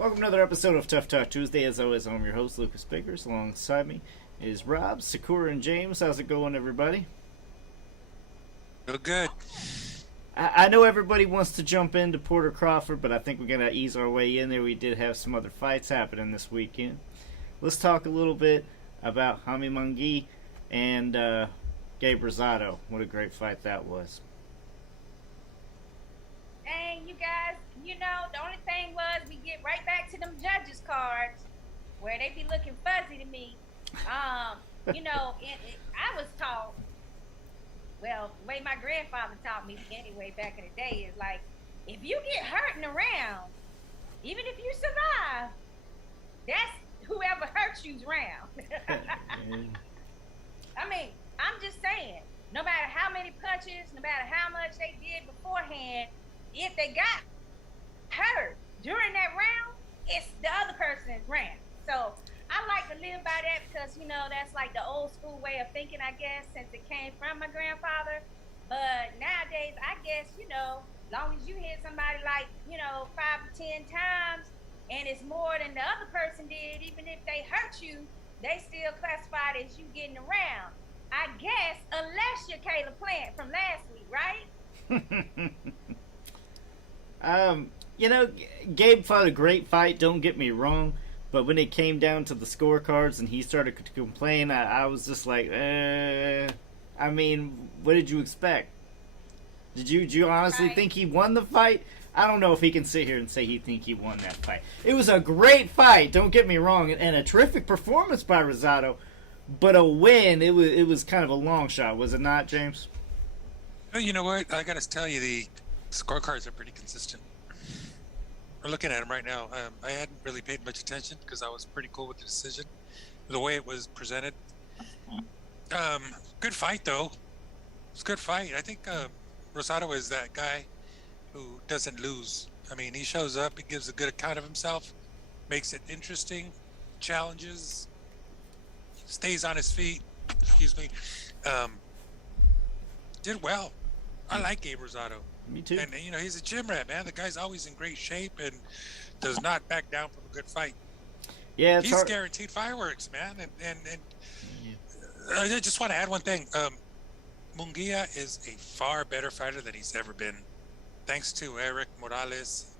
Welcome to another episode of Tough Talk Tuesday. As always, I'm your host, Lucas Biggers. Alongside me is Rob, Sakura, and James. How's it going, everybody? Real good. I know everybody wants to jump into Porter Crawford, but I think we're going to ease our way in there. We did have some other fights happening this weekend. Let's talk a little bit about Jaime Munguia and Gabe Rosado. What a great fight that was. Dang, you guys, the only thing was we get right back to them judges' cards where they be looking fuzzy to me. I was taught, well, the way my grandfather taught me anyway back in the day is like, if you get hurt in a round, even if you survive, that's whoever hurt you's round. I mean, I'm just saying, no matter how many punches, no matter how much they did beforehand, if they got hurt during that round, it's the other person's round. So I like to live by that because, that's like the old school way of thinking, I guess, since it came from my grandfather. But nowadays, I guess, as long as you hit somebody like, 5 to 10 times and it's more than the other person did, even if they hurt you, they still classified as you getting around. I guess, unless you're Caleb Plant from last week, right? Gabe fought a great fight, don't get me wrong, but when it came down to the scorecards and he started to complain, I was just like, what did you expect? Did you honestly think he won the fight? I don't know if he can sit here and say he won that fight. It was a great fight, don't get me wrong, and a terrific performance by Rosado, but a win, it was kind of a long shot, was it not, James? Well, you know what? I got to tell you, the scorecards are pretty consistent. We're looking at them right now. I hadn't really paid much attention because I was pretty cool with the decision, the way it was presented. Good fight, though. It's a good fight. I think Rosado is that guy who doesn't lose. I mean, he shows up, he gives a good account of himself, makes it interesting, challenges, stays on his feet. Excuse me. Did well. I like Gabe Rosado. Me too. And, he's a gym rat, man. The guy's always in great shape and does not back down from a good fight. Yeah, he's guaranteed fireworks, man. And I just want to add one thing. Munguia is a far better fighter than he's ever been. Thanks to Eric Morales,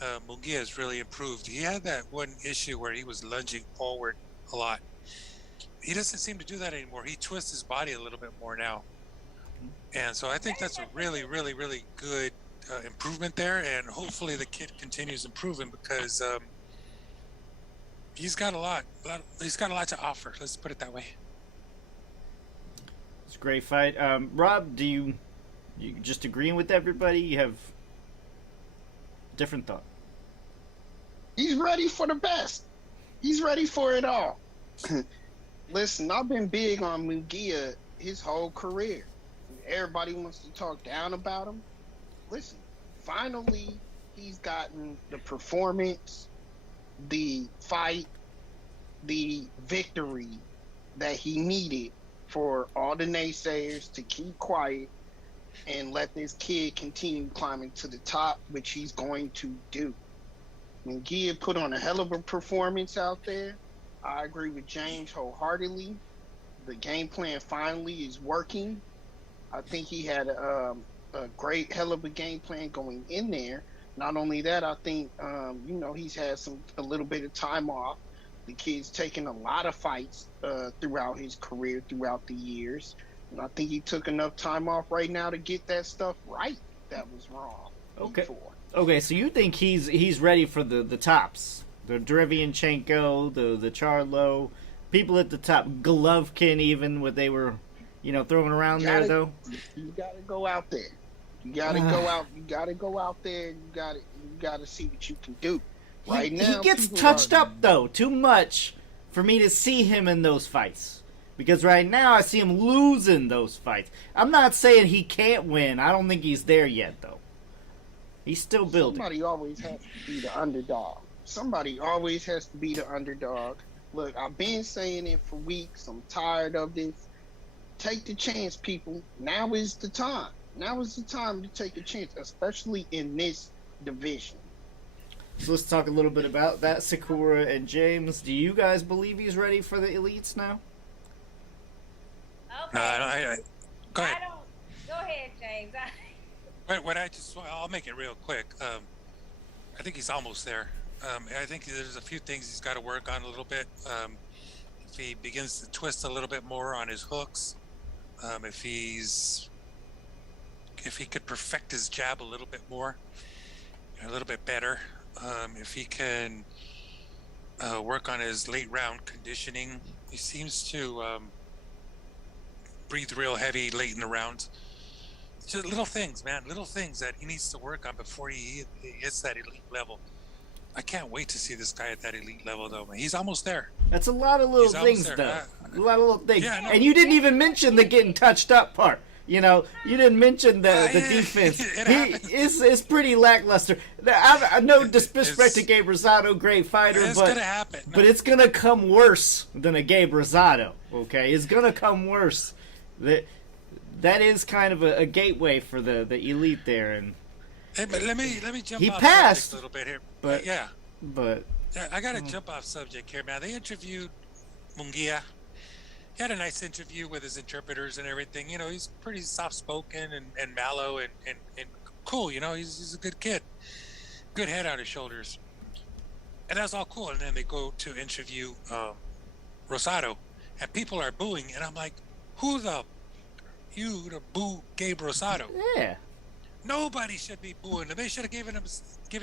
Munguia has really improved. He had that one issue where he was lunging forward a lot. He doesn't seem to do that anymore. He twists his body a little bit more now. And so I think that's a really, really, really good improvement there. And hopefully the kid continues improving because he's got a lot to offer. Let's put it that way. It's a great fight. Rob, do you just agreeing with everybody? You have different thought? He's ready for the best. He's ready for it all. Listen, I've been big on Munguia his whole career. Everybody wants to talk down about him. Listen, finally, he's gotten the performance, the fight, the victory that he needed for all the naysayers to keep quiet and let this kid continue climbing to the top, which he's going to do. Munguia put on a hell of a performance out there. I agree with James wholeheartedly. The game plan finally is working. I think he had a great hell of a game plan going in there. Not only that, I think he's had a little bit of time off. The kid's taken a lot of fights throughout his career, throughout the years, and I think he took enough time off right now to get that stuff right that was wrong. Okay. Before. Okay, so you think he's ready for the tops, the Derevyanchenko, the Charlo, people at the top, Golovkin even, what they were. Throwing around there though. You gotta go out there. You gotta go out. You gotta go out there. You gotta see what you can do. Right now, he gets touched up though too much for me to see him in those fights. Because right now I see him losing those fights. I'm not saying he can't win. I don't think he's there yet though. He's still building. Somebody always has to be the underdog. Somebody always has to be the underdog. Look, I've been saying it for weeks. I'm tired of this. Take the chance, people. Now is the time. Now is the time to take a chance, especially in this division. So let's talk a little bit about that. Sakura and James, do you guys believe he's ready for the elites now? Okay. Go ahead. Go ahead, James. I'll make it real quick. I think he's almost there. I think there's a few things he's got to work on a little bit. If he begins to twist a little bit more on his hooks, if he could perfect his jab a little bit more, a little bit better, if he can work on his late round conditioning. He seems to breathe real heavy late in the rounds. Just little things, man. Little things that he needs to work on before he hits that elite level. I can't wait to see this guy at that elite level, though. Man. He's almost there. That's a lot of little things, though. A lot of little things. Yeah, no. And you didn't even mention the getting touched up part. You know, you didn't mention the defense. It's pretty lackluster. I no disrespect to Gabe Rosado, great fighter, it's gonna happen. No. But it's gonna come worse than a Gabe Rosado. Okay, it's gonna come worse. That is kind of a gateway for the elite there, and hey, but let me jump. He off passed a little bit here, but but I gotta jump off subject here, man. They interviewed Munguia. He had a nice interview with his interpreters and everything. You know, he's pretty soft-spoken and mellow and cool. You know, he's a good kid, good head on his shoulders, and that's all cool. And then they go to interview Rosado, and people are booing, and I'm like, who the you to boo Gabe Rosado? Yeah. Nobody should be booing him. They should have given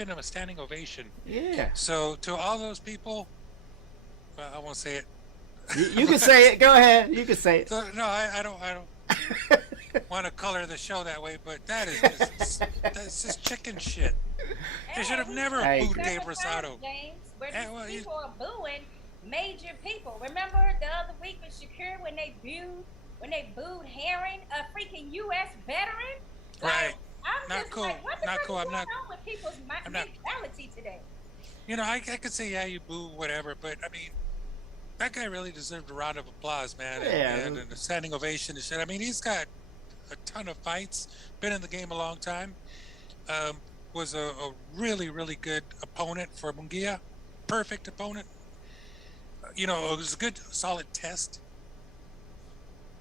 him a standing ovation. Yeah. So to all those people, well, I won't say it. You can say it. Go ahead. You can say it. So, no, I don't want to color the show that way, but that's just chicken shit. They should have never booed Gabe Rosado. James, where these people are booing major people. Remember the other week with Shakur when they booed Herring, a freaking U.S. veteran? Right. I'm not just cool. like, what the not fuck cool. is going on with people's mentality today? You know, I could say, yeah, you boo, whatever, but I mean, that guy really deserved a round of applause, man. And a standing ovation and shit. I mean, he's got a ton of fights, been in the game a long time, was a really, really good opponent for Munguia. Perfect opponent. You know, it was a good, solid test.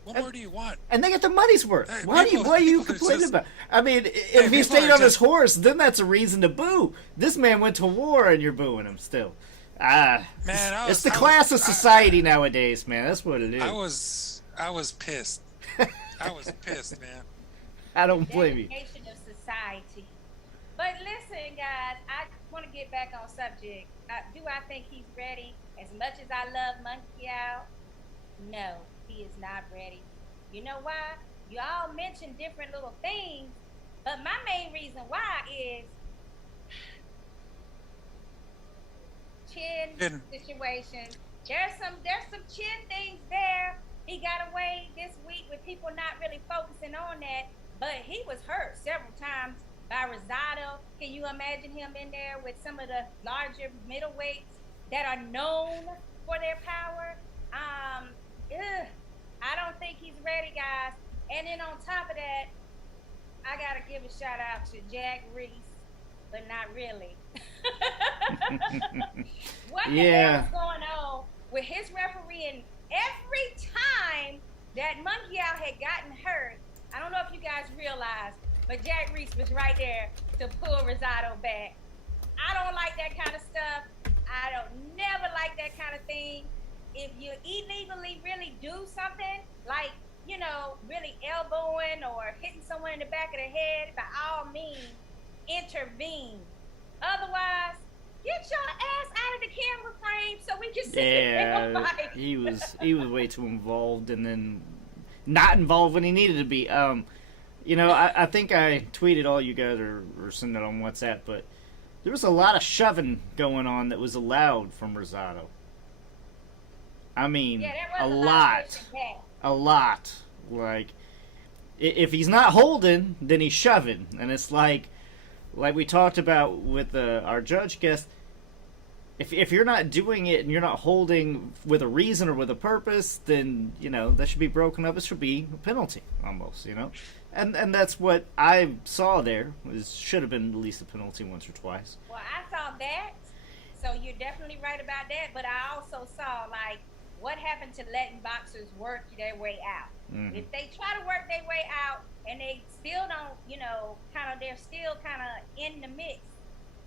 What more do you want? And they get the money's worth. What are you complaining about? I mean, if he stayed on his horse, then that's a reason to boo. This man went to war, and you're booing him still. Man, it's the class of society nowadays, man. That's what it is. I was pissed. I was pissed, man. I don't blame you. Dedication of society. But listen, guys, I want to get back on subject. Do I think he's ready? As much as I love Monkey Out, no, he is not ready. You know why? You all mentioned different little things, but my main reason why is chin situations. There's some chin things there. He got away this week with people not really focusing on that, but he was hurt several times by Rosado. Can you imagine him in there with some of the larger middleweights that are known for their power? I don't think he's ready, guys. And then on top of that, I gotta give a shout out to Jack Reese, but not really. What the hell is going on with his refereeing? Every time that Monkey Out had gotten hurt, I don't know if you guys realized, but Jack Reese was right there to pull Rosado back. I don't like that kind of stuff. I don't never like that kind of thing. If you illegally really do something, like, you know, really elbowing or hitting someone in the back of the head, by all means, intervene. Otherwise, get your ass out of the camera frame so we can see the real fight. he was way too involved, and then not involved when he needed to be. You know, I think I tweeted all you guys or sent it on WhatsApp, but there was a lot of shoving going on that was allowed from Rosado. I mean, a lot. Like, if he's not holding, then he's shoving, and it's like we talked about with our judge guest. If you're not doing it and you're not holding with a reason or with a purpose, then that should be broken up. It should be a penalty almost, and that's what I saw there. Should have been at least a penalty once or twice. Well, I saw that, so you're definitely right about that. But I also saw like what happened to letting boxers work their way out. Mm-hmm. If they try to work their way out and they still don't, they're still kind of in the mix,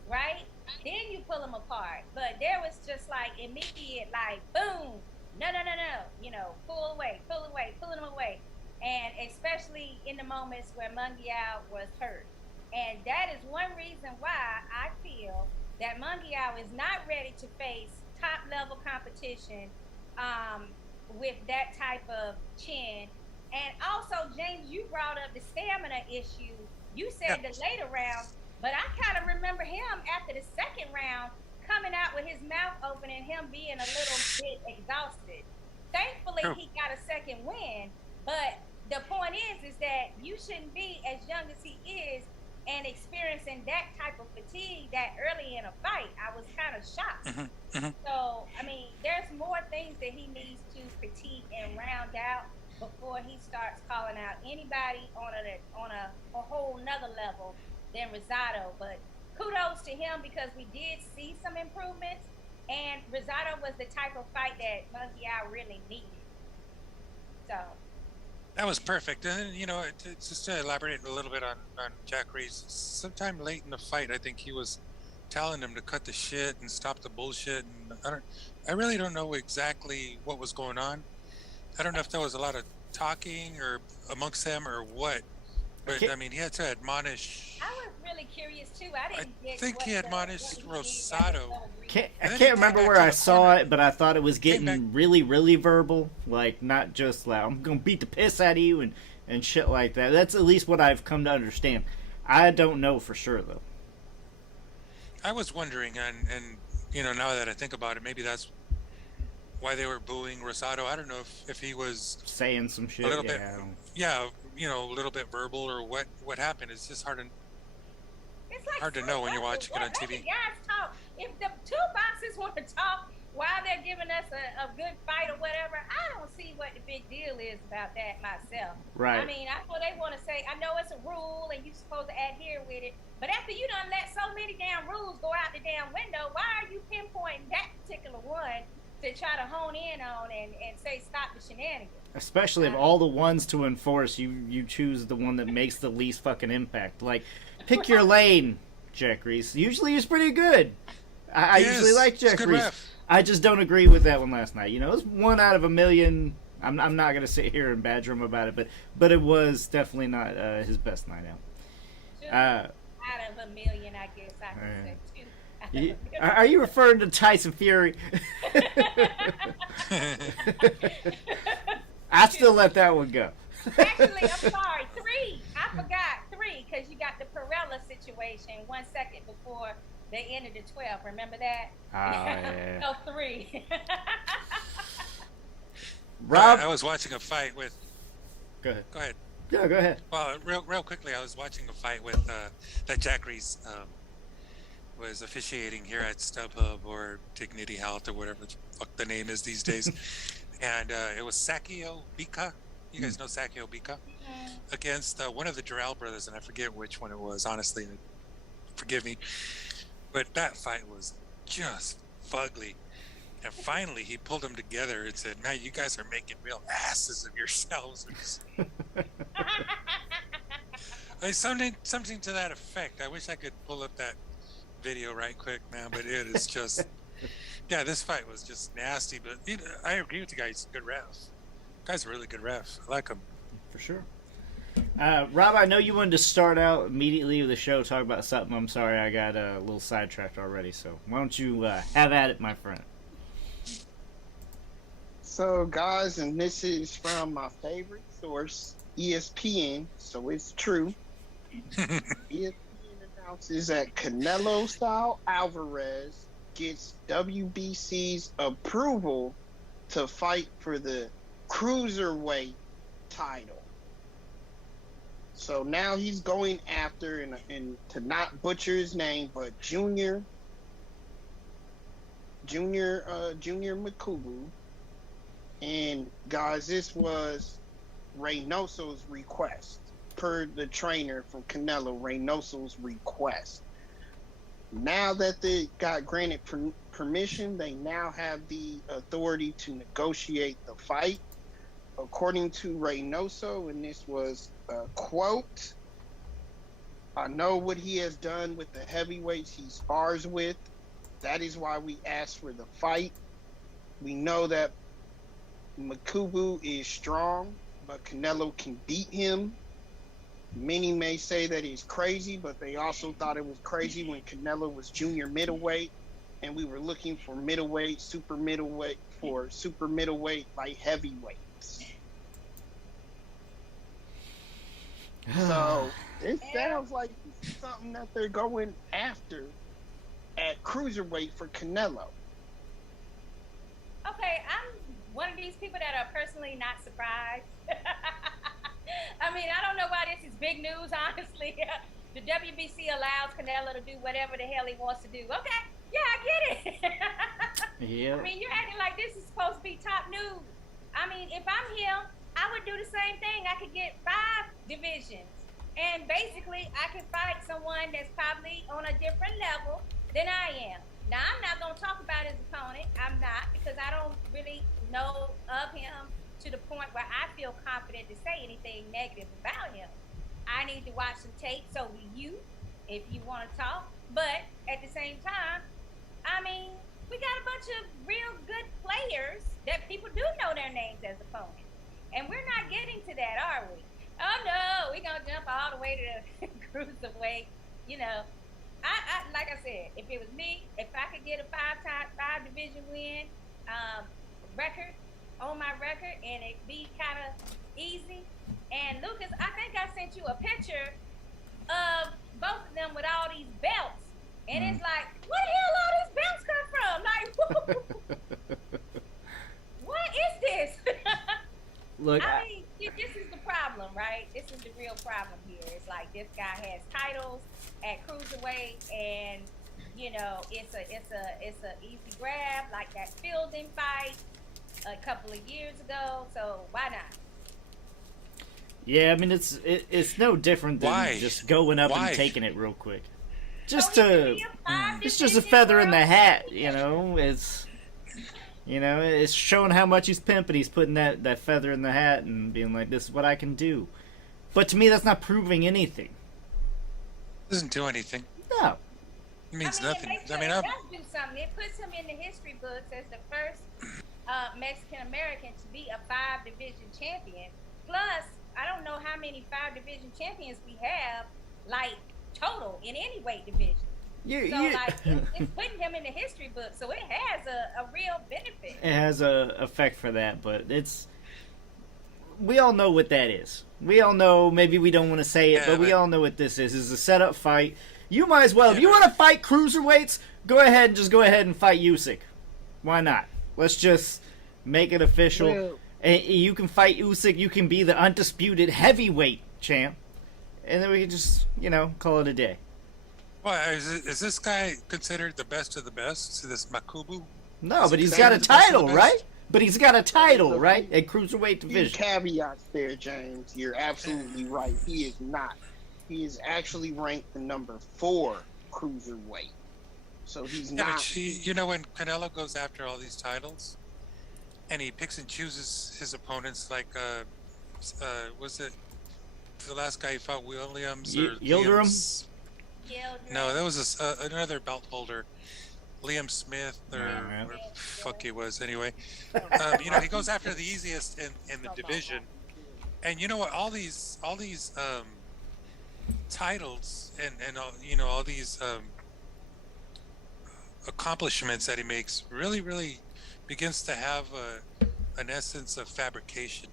right? Then you pull them apart. But there was just like immediate, like boom, no, pull them away, and especially in the moments where Munguia was hurt. And that is one reason why I feel that Munguia is not ready to face top level competition with that type of chin. And also, James, you brought up the stamina issue. You said the later rounds, but I kind of remember him after the second round coming out with his mouth open and him being a little bit exhausted. Thankfully, he got a second win, but the point is that you shouldn't be as young as he is and experiencing that type of fatigue that early in a fight. I was kind of shocked. So, I mean, there's more things that he needs to critique and round out before he starts calling out anybody on a whole nother level than Rosado. But kudos to him because we did see some improvements, and Rosado was the type of fight that Munguia really needed. So that was perfect. And just to elaborate a little bit on Jack Reese, sometime late in the fight, I think he was telling him to cut the shit and stop the bullshit. And I really don't know exactly what was going on. I don't know if there was a lot of talking or amongst them or what, but I mean, he had to admonish. I was really curious too. I think he admonished Rosado. I can't remember where I saw it, but I thought it was getting really, really verbal. Like, not just like, I'm going to beat the piss out of you and shit like that. That's at least what I've come to understand. I don't know for sure, though. I was wondering, and now that I think about it, maybe that's why they were booing Rosado. I don't know if he was saying some shit. A little bit, a little bit verbal or what happened. It's just hard to know when you're watching it on TV. Guys talk. If the two boxers want to talk while they're giving us a good fight or whatever, I don't see what the big deal is about that myself. Right. I mean, I know they want to say, I know it's a rule and you're supposed to adhere with it, but after you done let so many damn rules go out the damn window, why are you pinpointing that particular one to try to hone in on and say stop the shenanigans? Especially of all the ones to enforce, you choose the one that makes the least fucking impact. Like, pick your lane, Jack Reese. Usually he's pretty good. I usually like Jack Reese. Ref. I just don't agree with that one last night. It was 1 out of a million. I'm not going to sit here and badger him about it, but it was definitely not his best night out. Out of a million, I guess I could say 2. Are you referring to Tyson Fury? I still let that one go. Actually, I'm sorry, 3. I forgot 3 because you got the Perella situation 1 second before they ended the 12. Remember that? Oh, yeah. No, 3. Rob, I was watching a fight with. Go ahead. Go ahead. Yeah, go ahead. Well, real quickly, I was watching a fight with that Jack Reese was officiating here at StubHub or Dignity Health or whatever the fuck the name is these days. And it was Sakio Bika. You guys know Sakio Bika? Against one of the Durrell brothers, and I forget which one it was, honestly. Forgive me. But that fight was just fugly. And finally, he pulled them together and said, "Man, you guys are making real asses of yourselves." Something to that effect. I wish I could pull up that video right quick, man, but it is just... Yeah, this fight was just nasty, but I agree with the guy. He's a good ref. The guy's a really good ref. I like him. For sure. Rob, I know you wanted to start out immediately with the show, talk about something. I'm sorry, I got a little sidetracked already, so why don't you have at it, my friend? So, guys, and this is from my favorite source, ESPN, so it's true. ESPN announces that Canelo-style Alvarez gets WBC's approval to fight for the cruiserweight title. So now he's going after, and to not butcher his name, but Junior Junior Makubu. And guys, this was Reynoso's request. Per the trainer from Canelo, Reynoso's request. Now that they got granted permission, they now have the authority to negotiate the fight. According to Reynoso, and this was a quote, "I know what he has done with the heavyweights he spars with. That is why we asked for the fight. We know that Makubu is strong, but Canelo can beat him. Many may say that he's crazy, but they also thought it was crazy when Canelo was junior middleweight, and we were looking for middleweight, super middleweight, light heavyweights." So it sounds like something that they're going after at cruiserweight for Canelo. Okay, I'm one of these people that are personally not surprised. I mean, I don't know why this is big news, honestly. The WBC allows Canelo to do whatever the hell he wants to do. Okay, yeah, I get it. Yeah. I mean, you're acting like this is supposed to be top news. I mean, if I'm him, I would do the same thing. I could get 5 divisions. And basically, I could fight someone that's probably on a different level than I am. Now, I'm not going to talk about his opponent. I'm not, because I don't really know of him to the point where I feel confident to say anything negative about him. I need to watch some tape, so do you, if you want to talk. But at the same time, I mean, we got a bunch of real good players that people do know their names as opponents. And we're not getting to that, are we? Oh, no, we're going to jump all the way to the cruiserweight. You know, I like I said, if it was me, if I could get a 5 division win record on my record and it be kind of easy. And Lucas, I think I sent you a picture of both of them with all these belts. And it's like, where the hell all these belts come from? Like, what is this? Look, I mean, this is the problem, right? This is the real problem here. It's like this guy has titles at cruiserweight, and you know, it's a easy grab, like that Fielding fight a couple of years ago. So why not? Yeah, I mean it's no different than just going up and taking it real quick. Just it's just a feather in the hat, you know. It's showing how much he's pimping. He's putting that feather in the hat and being like, "This is what I can do." But to me, that's not proving anything. Doesn't do anything. No. It means nothing. It does do something. It puts him in the history books as the first Mexican American to be a 5 division champion. Plus, I don't know how many 5 division champions we have, like total in any weight division. Like it's putting him in the history book, so it has a real benefit. It has a effect for that, but we all know what that is. We all know. Maybe we don't want to say it, but we all know what this is. It's a setup fight. You might as well. If you want to fight cruiserweights, go ahead and fight Usyk. Why not? Let's just make it official. Well, and you can fight Usyk. You can be the undisputed heavyweight champ, and then we can just call it a day. Well, is this guy considered the best of the best? This Makubu? No, but he's got a title, right? But he's got a title, right? At cruiserweight division. Caveats there, James. You're absolutely right. He is not. He is actually ranked the number 4 cruiserweight. So he's not. But when Canelo goes after all these titles, and he picks and chooses his opponents, like was it the last guy he fought, Williams or Yildirim? No, that was another belt holder, Liam Smith or whatever the fuck he was. Anyway, he goes after the easiest in the division, and you know what? All these titles and all these accomplishments that he makes really begins to have an essence of fabrication.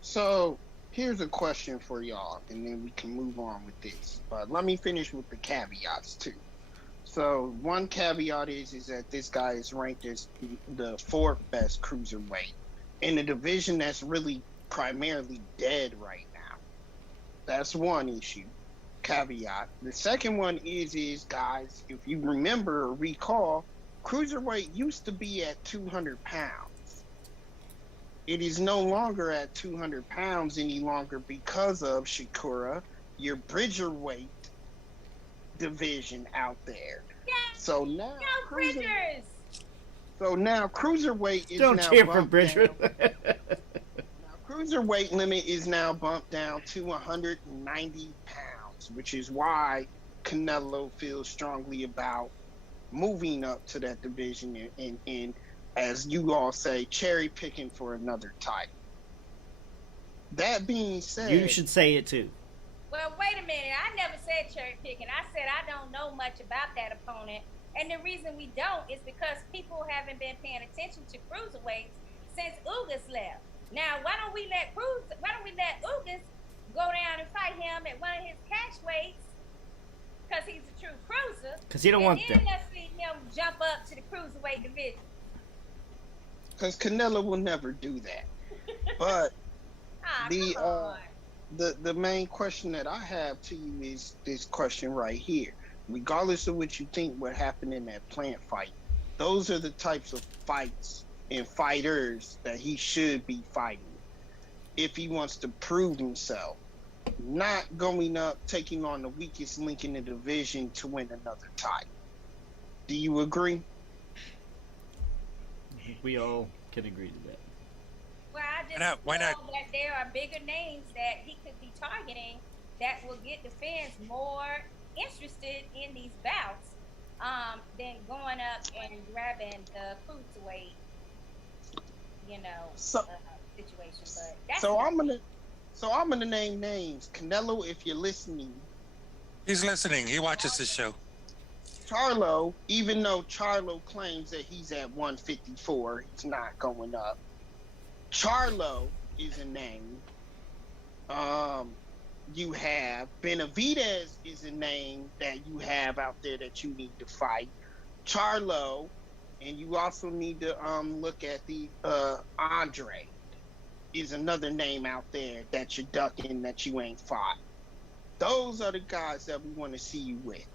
So here's a question for y'all, and then we can move on with this. But let me finish with the caveats too. So one caveat is that this guy is ranked as the 4th best cruiserweight in a division that's really primarily dead right now. That's one issue. caveat. The second one is guys, if you remember or recall, cruiserweight used to be at 200 pounds. It is no longer at 200 pounds any longer because of Shakura, your Bridgerweight division out there. Yeah. So now, Go Bridgers! Cruiserweight is Don't now cheer for bumped Bridger. down. Now, cruiserweight limit is now bumped down to 190 pounds, which is why Canelo feels strongly about moving up to that division and as you all say, cherry picking for another title. That being said, You should say it too. Well, wait a minute. I never said cherry picking. I said I don't know much about that opponent. And the reason we don't is because people haven't been paying attention to cruiserweights since Ugas left. Now, why don't we let Ugas go down and fight him at one of his cash weights? Because he's a true cruiser. Because he don't want then them. let's see him jump up to the cruiserweight division. because Canelo will never do that. But Come on. the main question that I have to you is this question right here. Regardless of what you think what happened in that plant fight, those are the types of fights and fighters that he should be fighting if he wants to prove himself. Not going up, taking on the weakest link in the division to win another title. Do you agree? We all can agree to that. Well, I just Why not? feel that there are bigger names that he could be targeting that will get the fans more interested in these bouts than going up and grabbing the cruiserweight, situation. But that's I'm gonna name names. Canelo, if you're listening. He's listening. He watches this show. Charlo, even though Charlo claims that he's at 154, he's not going up. Charlo is a name. You have Benavidez is a name that you have out there that you need to fight. Charlo, and you also need to look at the Andre is another name out there that you're ducking that you ain't fought. Those are the guys that we want to see you with.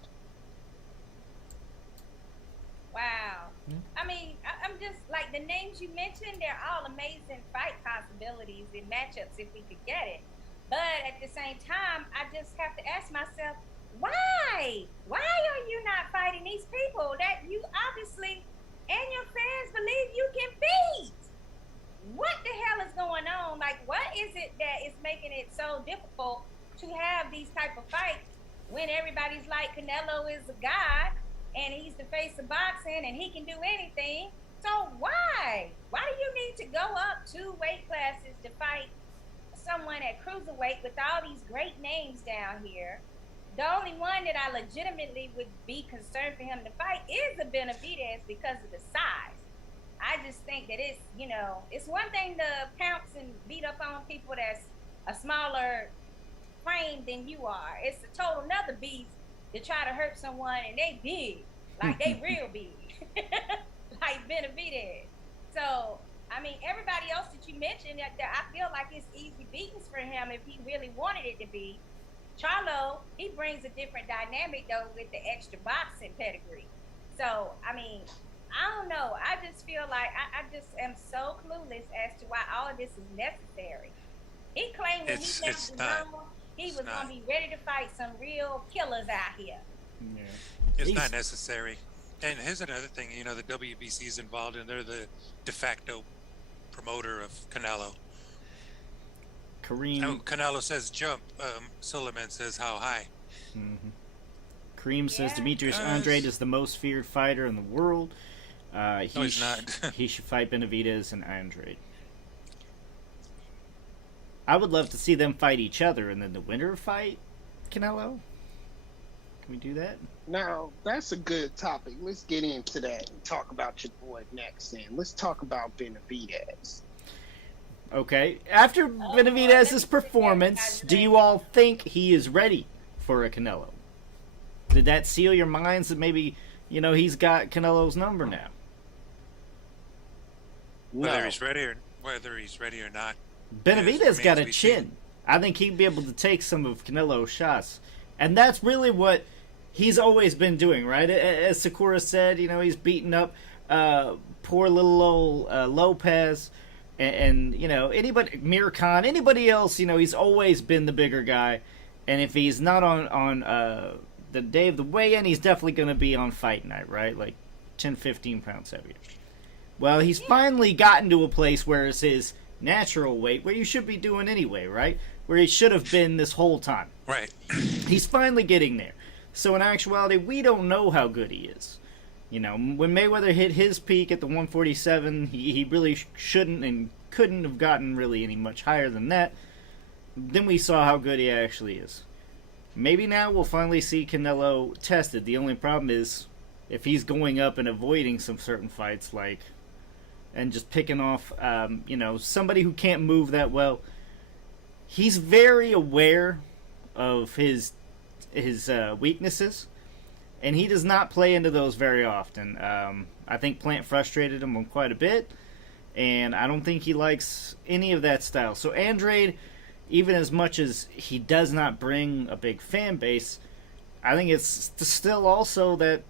wow. I mean, I'm just like the names you mentioned. They're all amazing fight possibilities in matchups if we could get it. But at the same time, I just have to ask myself, why? Why are you not fighting these people that you obviously and your fans believe you can beat? What the hell is going on? Like, what is it that is making it so difficult to have these type of fights when everybody's like Canelo is a god and he's the face of boxing and he can do anything? So why? Why do you need to go up 2 weight classes to fight someone at cruiserweight with all these great names down here? The only one that I legitimately would be concerned for him to fight is a Benavidez because of the size. I just think that it's one thing to pounce and beat up on people that's a smaller frame than you are. It's a total another beast to try to hurt someone and they big, like they real big, like Benavidez. So, I mean, everybody else that you mentioned, I feel like it's easy beatings for him if he really wanted it to be. Charlo, he brings a different dynamic though with the extra boxing pedigree. So, I mean, I don't know. I just feel like I just am so clueless as to why all of this is necessary. He claimed when he left the zone, he was going to be ready to fight some real killers out here. Yeah. It's not necessary. And here's another thing, the WBC is involved and they're the de facto promoter of Canelo. Kareem. Canelo says jump. Suleiman says how high. Mm-hmm. Kareem says Demetrius Andrade is the most feared fighter in the world. He's not. He should fight Benavidez and Andrade. I would love to see them fight each other and then the winner fight Canelo. Can we do that? Now, that's a good topic. Let's get into that and talk about your boy next. And let's talk about Benavidez. Okay. After Benavidez's performance, do you all think he is ready for a Canelo? Did that seal your minds that maybe, he's got Canelo's number now? No. Whether he's ready or not. Benavidez got a be chin. seen. I think he'd be able to take some of Canelo's shots And that's really what he's always been doing, right? As Sakura said, he's beating up poor little old Lopez, and anybody, Mir Khan, anybody else, he's always been the bigger guy. And if he's not on the day of the weigh-in, he's definitely going to be on fight night, right? Like 10, 15 pounds heavier. Well, he's finally gotten to a place where it's his natural weight, where you should be doing anyway, right? Where he should have been this whole time. Right. He's finally getting there. So in actuality, we don't know how good he is. When Mayweather hit his peak at the 147, he really shouldn't and couldn't have gotten really any much higher than that. Then we saw how good he actually is. Maybe now we'll finally see Canelo tested. The only problem is if he's going up and avoiding some certain fights, and just picking off, somebody who can't move that well. He's very aware of his weaknesses, and he does not play into those very often. I think Plant frustrated him on quite a bit, and I don't think he likes any of that style. So Andrade, even as much as he does not bring a big fan base, I think it's still also that,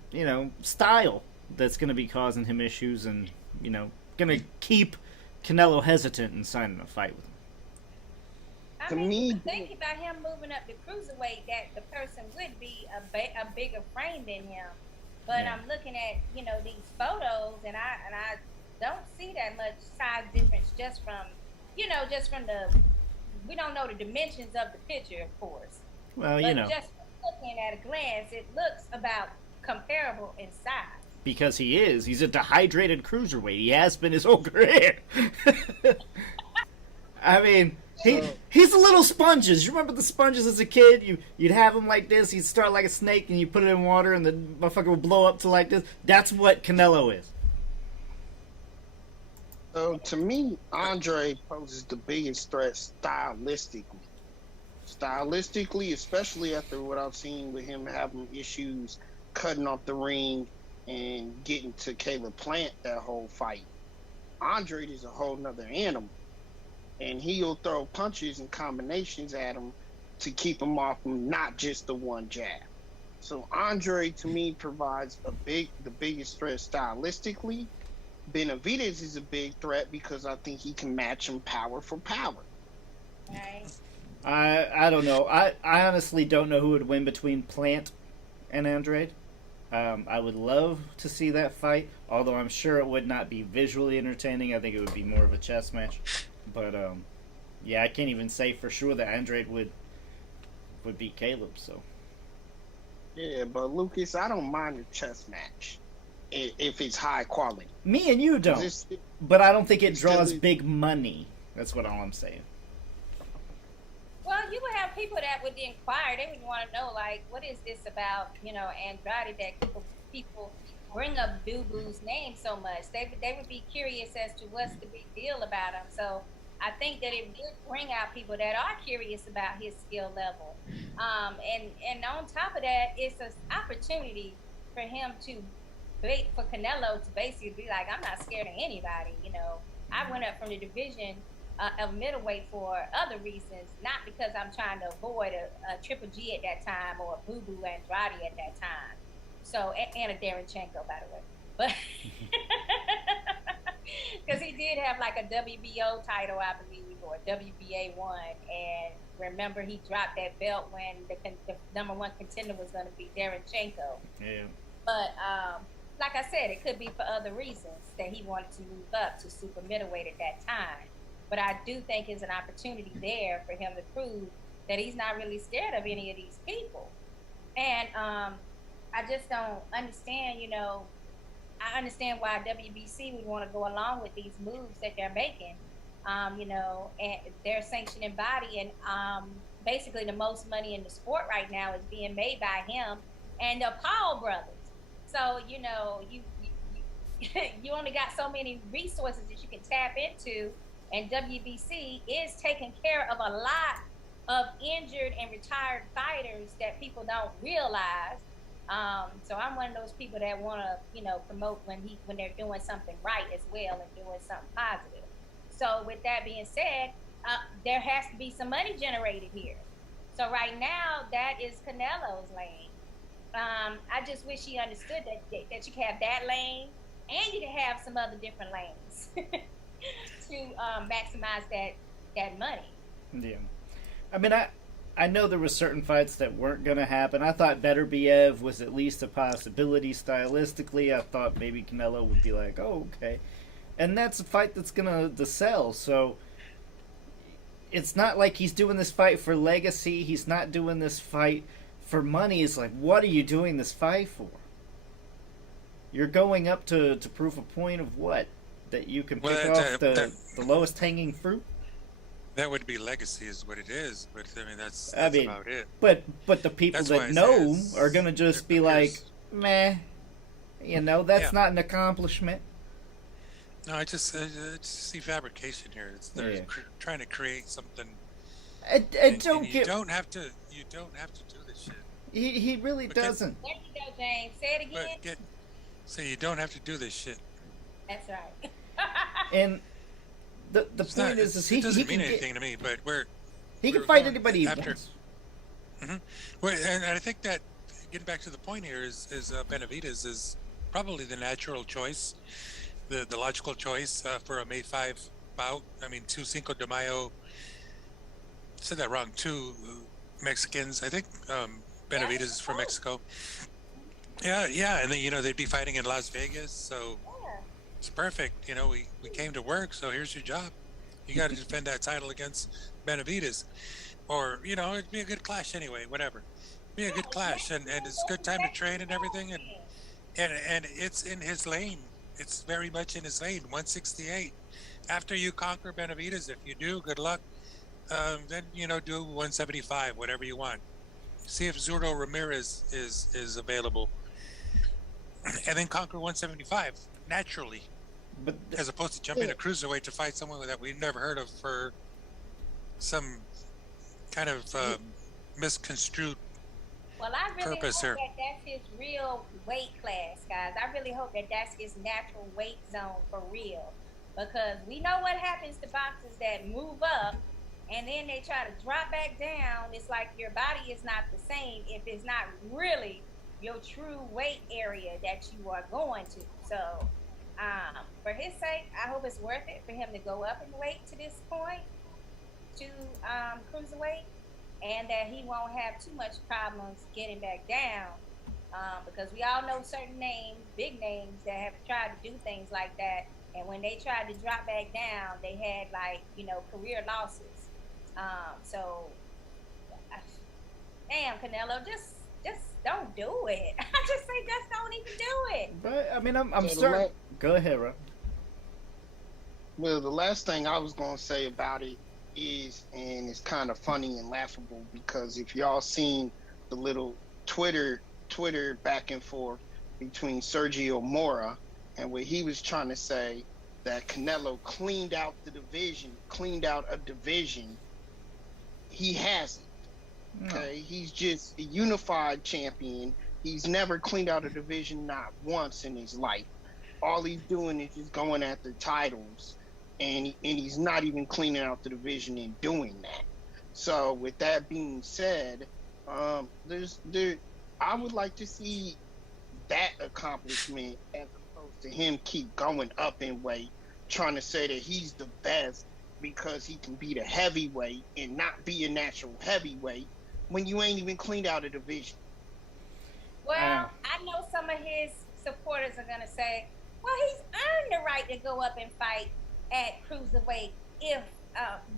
style that's going to be causing him issues and, going to keep Canelo hesitant in signing a fight with him. I mean, think about him moving up the cruiserweight, that the person would be a bigger frame than him. But yeah. I'm looking at, these photos, and I don't see that much size difference just from the, we don't know the dimensions of the picture, of course. Well, but just looking at a glance, it looks about comparable in size. Because he's a dehydrated cruiserweight. He has been his whole career. I mean, he's a little sponges. You remember the sponges as a kid? You'd have him like this. He'd start like a snake, and you put it in water, and the motherfucker would blow up to like this. That's what Canelo is. So to me, Andre poses the biggest threat stylistically. Stylistically, especially after what I've seen with him having issues cutting off the ring and getting to Caleb Plant that whole fight. Andre is a whole nother animal. And he'll throw punches and combinations at him to keep him off him, not just the one jab. So Andre, to me, provides the biggest threat stylistically. Benavidez is a big threat because I think he can match him power for power. Right. I don't know. I honestly don't know who would win between Plant and Andrade. I would love to see that fight, although I'm sure it would not be visually entertaining. I think it would be more of a chess match. But yeah, I can't even say for sure that Andrade would beat Caleb. So yeah, but Lucas, I don't mind a chess match if it's high quality. Me and you don't, but I don't think it draws big money. That's what all I'm saying. Well, you would have people that would inquire. They would want to know, like, what is this about, Andrade, that people bring up Boo Boo's name so much. They would be curious as to what's the big deal about him. So I think that it would bring out people that are curious about his skill level. And on top of that, it's an opportunity for him for Canelo to basically be like, I'm not scared of anybody. I went up from the division of middleweight for other reasons, not because I'm trying to avoid a Triple G at that time or a Boo Boo Andrade at that time. So, and a Darenchenko, by the way. But because he did have like a WBO title, I believe, or WBA one. And remember, he dropped that belt when the number one contender was going to be Darenchenko. Yeah. But like I said, it could be for other reasons that he wanted to move up to super middleweight at that time. But I do think there's an opportunity there for him to prove that he's not really scared of any of these people. And I just don't understand, I understand why WBC would want to go along with these moves that they're making, and their sanctioning body. And basically the most money in the sport right now is being made by him and the Paul brothers. So, you only got so many resources that you can tap into. And WBC is taking care of a lot of injured and retired fighters that people don't realize. So I'm one of those people that want to, promote when they're doing something right as well and doing something positive. So with that being said, there has to be some money generated here. So right now, that is Canelo's lane. I just wish he understood that you can have that lane and you can have some other different lanes to maximize that money. Yeah. I mean, I know there were certain fights that weren't going to happen. I thought Beterbiev was at least a possibility stylistically. I thought maybe Canelo would be like, oh, okay. And that's a fight that's going to sell. So it's not like he's doing this fight for legacy. He's not doing this fight for money. It's like, what are you doing this fight for? You're going up to prove a point of what? That you can pick off the lowest hanging fruit? That would be legacy, is what it is. But I mean, that's about it. But the people that know are gonna just be like, meh, that's not an accomplishment. No, I just see fabrication here. They're trying to create something. You don't have to do this shit. He really doesn't. There you go, James. Say it again. So you don't have to do this shit. That's right. And the point is he doesn't mean anything to me, but he can fight anybody he wants. Mm-hmm. Well, and I think that getting back to the point here is Benavidez is probably the natural choice, the logical choice for a May 5 bout. I mean, 2 Cinco de Mayo. Said that wrong. 2 Mexicans. I think Benavidez is from Mexico. Yeah, and then they'd be fighting in Las Vegas, so. It's perfect. We came to work, so here's your job. You got to defend that title against Benavidez. Or, it'd be a good clash anyway, whatever. Be a good clash, and it's a good time to train and everything, and it's in his lane. It's very much in his lane, 168. After you conquer Benavidez, if you do, good luck. Then, do 175, whatever you want. See if Zurdo Ramirez is available. And then conquer 175, naturally. But as opposed to jumping a cruiserweight to fight someone that we've never heard of for some kind of misconstrued purpose here. Hope that that's his real weight class, guys. I really hope that that's his natural weight zone for real. Because we know what happens to boxers that move up and then they try to drop back down. It's like your body is not the same if it's not really your true weight area that you are going to. So for his sake, I hope it's worth it for him to go up in weight to this point, to cruiserweight, and that he won't have too much problems getting back down, because we all know certain names, big names, that have tried to do things like that, and when they tried to drop back down, they had career losses. So, damn, Canelo, just don't do it. I just say just don't even do it. But I mean, I'm starting. Go ahead, Rob. Well, the last thing I was gonna say about it is, and it's kind of funny and laughable, because if y'all seen the little Twitter back and forth between Sergio Mora and what he was trying to say, that Canelo cleaned out a division. He hasn't. Okay, he's just a unified champion. He's never cleaned out a division, not once in his life. All he's doing is just going after titles, and he's not even cleaning out the division in doing that. So, with that being said, I would like to see that accomplishment as opposed to him keep going up in weight, trying to say that he's the best because he can beat a heavyweight and not be a natural heavyweight when you ain't even cleaned out a division. Well, I know some of his supporters are going to say, well, he's earned the right to go up and fight at cruiserweight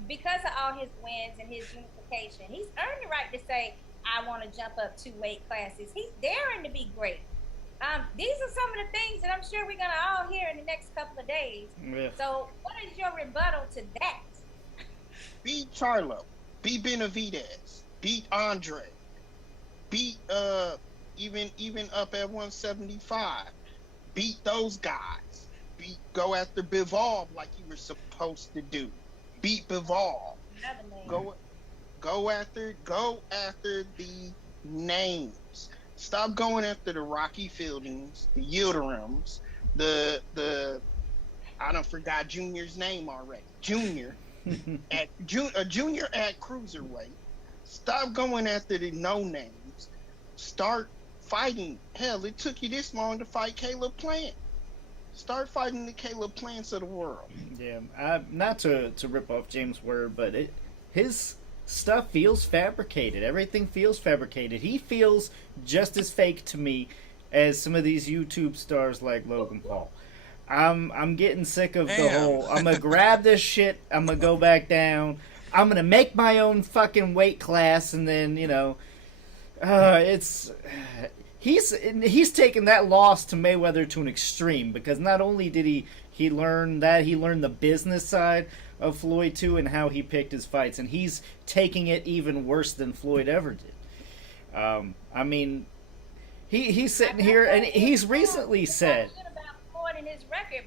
because of all his wins and his unification. He's earned the right to say, I want to jump up 2 weight classes. He's daring to be great. These are some of the things that I'm sure we're going to all hear in the next couple of days. Yeah. So what is your rebuttal to that? Beat Charlo. Beat Benavidez. Beat Andre. Beat even up at 175. Beat those guys. Go after Bivol like you were supposed to do. Beat Bivol. Go after the names. Stop going after the Rocky Fieldings, the Yildirim's, the I done forgot Junior's name already. Junior at cruiserweight. Stop going after the no names. Start fighting. Hell, it took you this long to fight Caleb Plant. Start fighting the Caleb Plants of the world. Yeah, not to rip off James' word, but his stuff feels fabricated. Everything feels fabricated. He feels just as fake to me as some of these YouTube stars like Logan Paul. I'm getting sick of the whole, I'm gonna grab this shit, I'm gonna go back down, I'm gonna make my own fucking weight class, and then, you know, he's taken that loss to Mayweather to an extreme, because not only did he learn that, he learned the business side of Floyd too, and how he picked his fights, and he's taking it even worse than Floyd ever did. I mean, he's sitting here and he's recently said,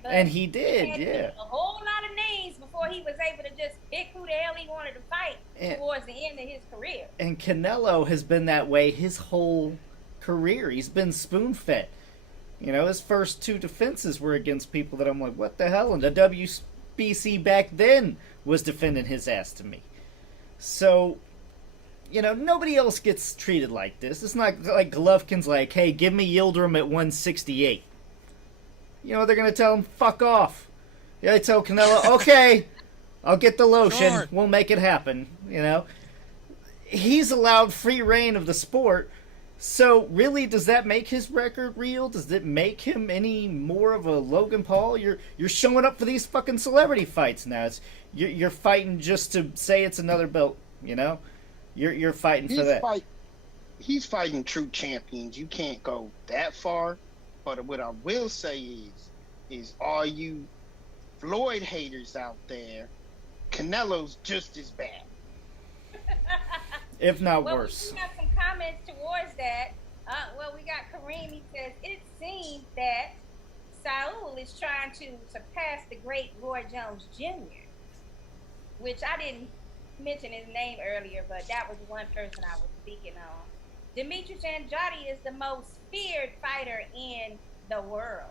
and he did, yeah, a whole lot of names before he was able to just pick who the hell he wanted to fight towards the end of his career. And Canelo has been that way his whole career. He's been spoon-fed. You know, his first 2 defenses were against people that I'm like, what the hell? And the WBC back then was defending his ass to me. So, you know, nobody else gets treated like this. It's not like Golovkin's like, hey, give me Yildirim at 168. You know, they're going to tell him, fuck off. Yeah, they tell Canelo, okay, I'll get the lotion. Sure. We'll make it happen. You know, he's allowed free reign of the sport. So, really, does that make his record real? Does it make him any more of a Logan Paul? You're showing up for these fucking celebrity fights now. You're fighting just to say it's another belt, you know? You're fighting for that. He's fighting true champions. You can't go that far. But what I will say is all you Floyd haters out there, Canelo's just as bad. If not worse. We got some comments towards that. We got Kareem. He says, it seems that Saul is trying to surpass the great Roy Jones Jr., which I didn't mention his name earlier, but that was one person I was speaking on. Demetrius Andrade is the most feared fighter in the world.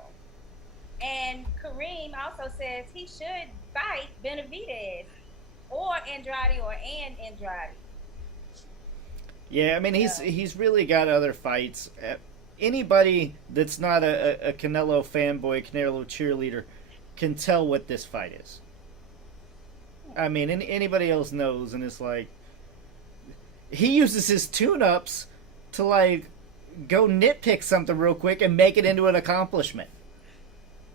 And Kareem also says he should fight Benavidez or Andrade or Andrade. Yeah, I mean, he's really got other fights. Anybody that's not a Canelo fanboy, Canelo cheerleader, can tell what this fight is. I mean, anybody else knows, and it's like, he uses his tune-ups to, like, go nitpick something real quick and make it into an accomplishment.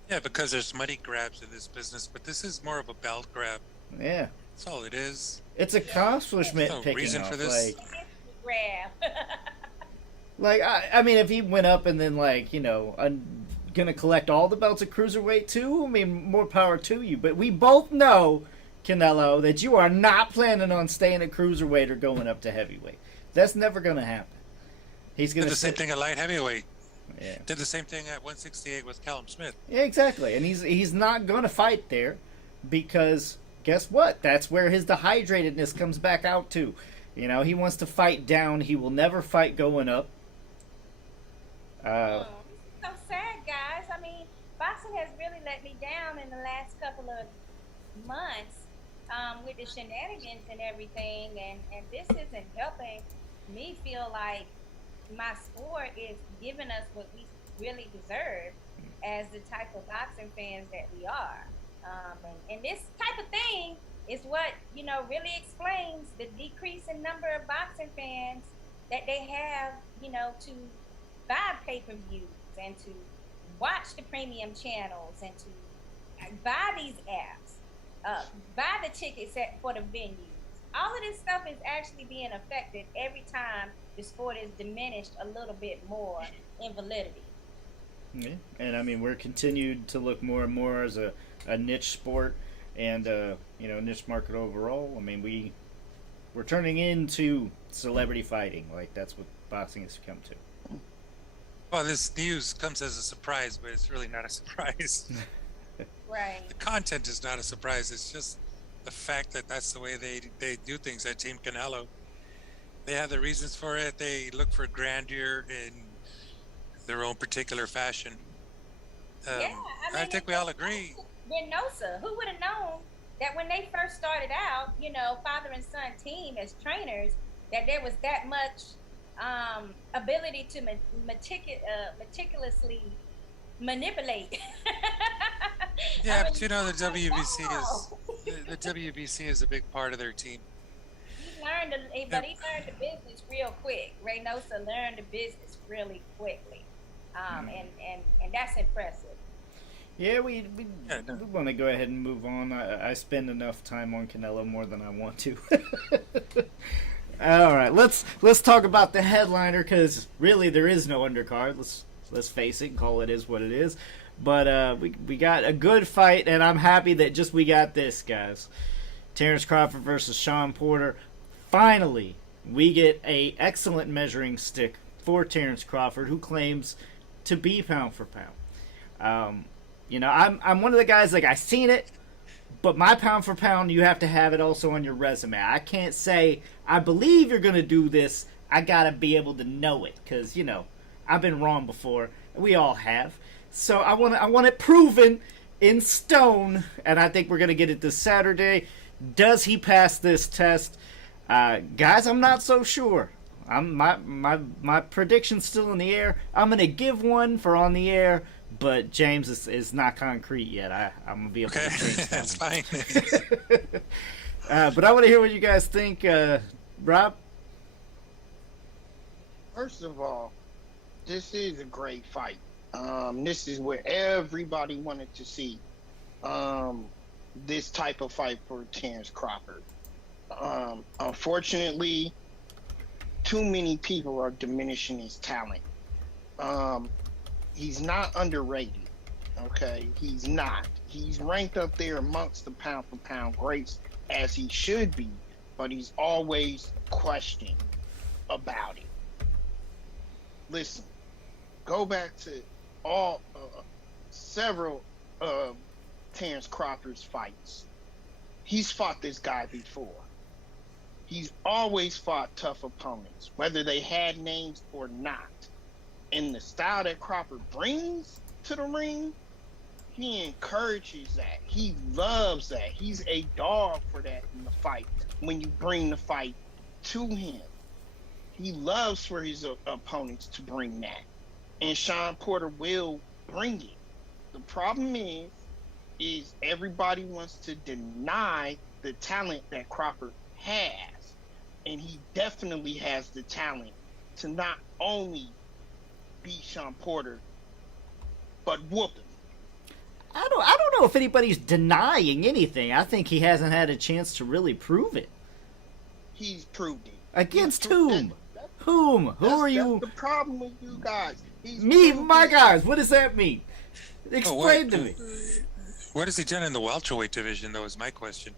Yeah, because there's money grabs in this business, but this is more of a belt grab. Yeah. That's all it is. It's accomplishment There's no picking reason off. for this. Like, I mean, if he went up and then, like, you know, gonna collect all the belts at cruiserweight too, I mean, more power to you. But we both know, Canelo, that you are not planning on staying at cruiserweight or going up to heavyweight. That's never gonna happen. He's gonna Did the same thing at light heavyweight. Yeah. Did the same thing at 168 with Callum Smith. Yeah, exactly. And he's not gonna fight there because guess what? That's where his dehydratedness comes back out to. You know, he wants to fight down. He will never fight going up. So sad, guys. I mean, boxing has really let me down in the last couple of months with the shenanigans and everything, and this isn't helping me feel like my sport is giving us what we really deserve as the type of boxing fans that we are. And this type of thing is what, you know, really explains the decrease in number of boxing fans that they have, you know, to buy pay-per-views and to watch the premium channels and to buy these apps, buy the tickets for the venues. All of this stuff is actually being affected every time the sport is diminished a little bit more in validity. Yeah, and I mean, we're continued to look more and more as a niche sport and you know, niche market overall. I mean, we're turning into celebrity fighting. Like, that's what boxing has come to. Well, this news comes as a surprise, but it's really not a surprise. Right. The content is not a surprise. It's just the fact that that's the way they do things at Team Canelo. They have the reasons for it. They look for grandeur in their own particular fashion. Yeah, I think we all agree. Reynosa, who would have known that when they first started out, you know, father and son team as trainers, that there was that much ability to meticulously manipulate. Yeah, but you know the WBC is a big part of their team. He learned the business real quick. Reynosa learned the business really quickly, and that's impressive. Yeah, we want to go ahead and move on. I spend enough time on Canelo more than I want to. All right, let's talk about the headliner, because really there is no undercard. Let's face it and call it is what it is. But we got a good fight, and I'm happy that just we got this, guys. Terrence Crawford versus Sean Porter. Finally, we get a excellent measuring stick for Terrence Crawford, who claims to be pound for pound. You know, I'm one of the guys, like, I seen it, but my pound for pound, you have to have it also on your resume. I can't say, I believe you're going to do this. I got to be able to know it, because, you know, I've been wrong before. We all have. So I want it proven in stone, and I think we're going to get it this Saturday. Does he pass this test? Guys, I'm not so sure. My prediction's still in the air. I'm going to give one for on the air, but James is not concrete yet. I'm going to be able to change that. That's fine. But I want to hear what you guys think. Rob? First of all, this is a great fight. This is where everybody wanted to see this type of fight for Terrence Crawford. Unfortunately, too many people are diminishing his talent. He's not underrated. Okay, he's not. He's ranked up there amongst the pound for pound greats, as he should be, but he's always questioned about it. Listen, go back to several of Terrence Crawford's fights. He's fought this guy before. He's always fought tough opponents, whether they had names or not. And the style that Crawford brings to the ring, he encourages that. He loves that. He's a dog for that in the fight when you bring the fight to him. He loves for his opponents to bring that. And Sean Porter will bring it. The problem is everybody wants to deny the talent that Crawford has. And he definitely has the talent to not only beat Sean Porter, but whoop him. I don't know if anybody's denying anything. I think he hasn't had a chance to really prove it. He's proved it. Against whom? Whom? Who are you? That's the problem with you guys. My guys. What does that mean? Explain to me. What has he done in the welterweight division, though, is my question.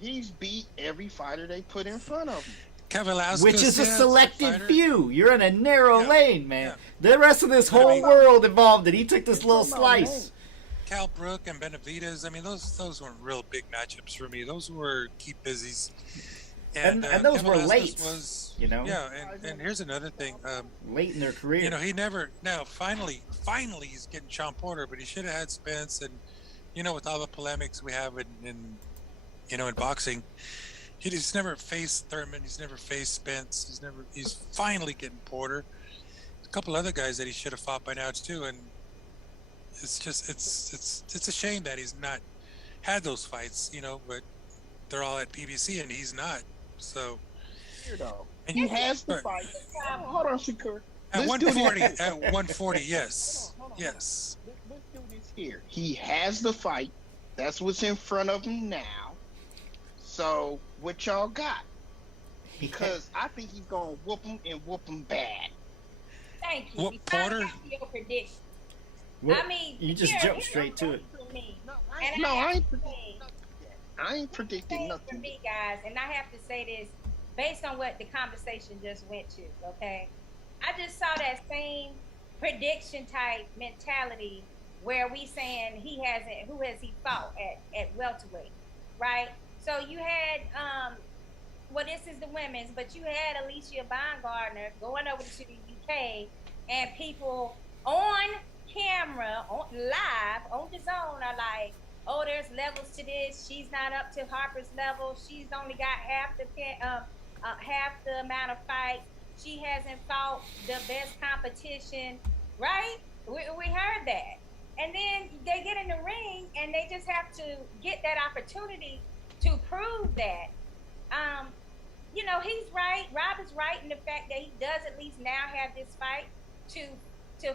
He's beat every fighter they put in front of him. Which is a selected few. You're in a narrow lane, man. Yeah. The rest of this whole world involved, and he took this little slice. Cal Brook and Benavidez, I mean, those weren't real big matchups for me. Those were keep busies. And those were late, you know? Yeah, and here's another thing. Late in their career. You know, he never, now, finally, he's getting Sean Porter, but he should have had Spence. And, you know, with all the polemics we have in boxing, he's never faced Thurman. He's never faced Spence. He's finally getting Porter. A couple other guys that he should have fought by now, too. And it's just, it's a shame that he's not had those fights, you know, but they're all at PBC and he's not. So, and he has the fight. Hold on, Shakur. At 140, yes. Hold on. Yes. Let's do this here. He has the fight. That's what's in front of him now. So, what y'all got? Because I think he's going to whoop him and whoop him bad. Thank you. What, Porter? Your prediction. Well, I mean, you just jumped straight to it. I ain't predicting nothing. For me, guys, and I have to say this based on what the conversation just went to, okay? I just saw that same prediction type mentality where we saying who has he fought at welterweight, right? So you had, this is the women's, but you had Alicia Baumgardner going over to the UK, and people on camera, live, on the zone are like, oh, there's levels to this. She's not up to Harper's level. She's only got half the half the amount of fights. She hasn't fought the best competition, right? We heard that. And then they get in the ring and they just have to get that opportunity to prove that. You know, he's right. Rob is right in the fact that he does at least now have this fight to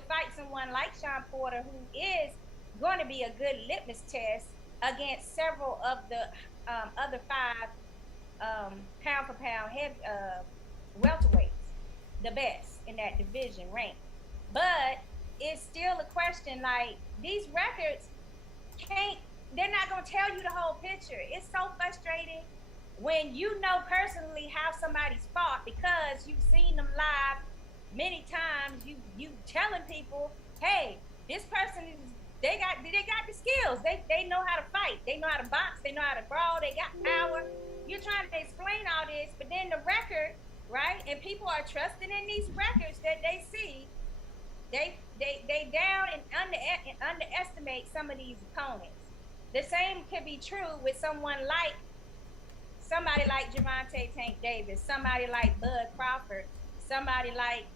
fight someone like Sean Porter, who is going to be a good litmus test against several of the other five pound for pound welterweights, the best in that division rank. But it's still a question, like, these records they're not going to tell you the whole picture. It's so frustrating when you know personally how somebody's fought because you've seen them live many times. You telling people, hey, this person is, they got the skills. They know how to fight. They know how to box. They know how to brawl. They got power. You're trying to explain all this, but then the record, right? And people are trusting in these records that they see. They down and underestimate some of these opponents. The same could be true with somebody like Gervonta Tank Davis, somebody like Bud Crawford, somebody like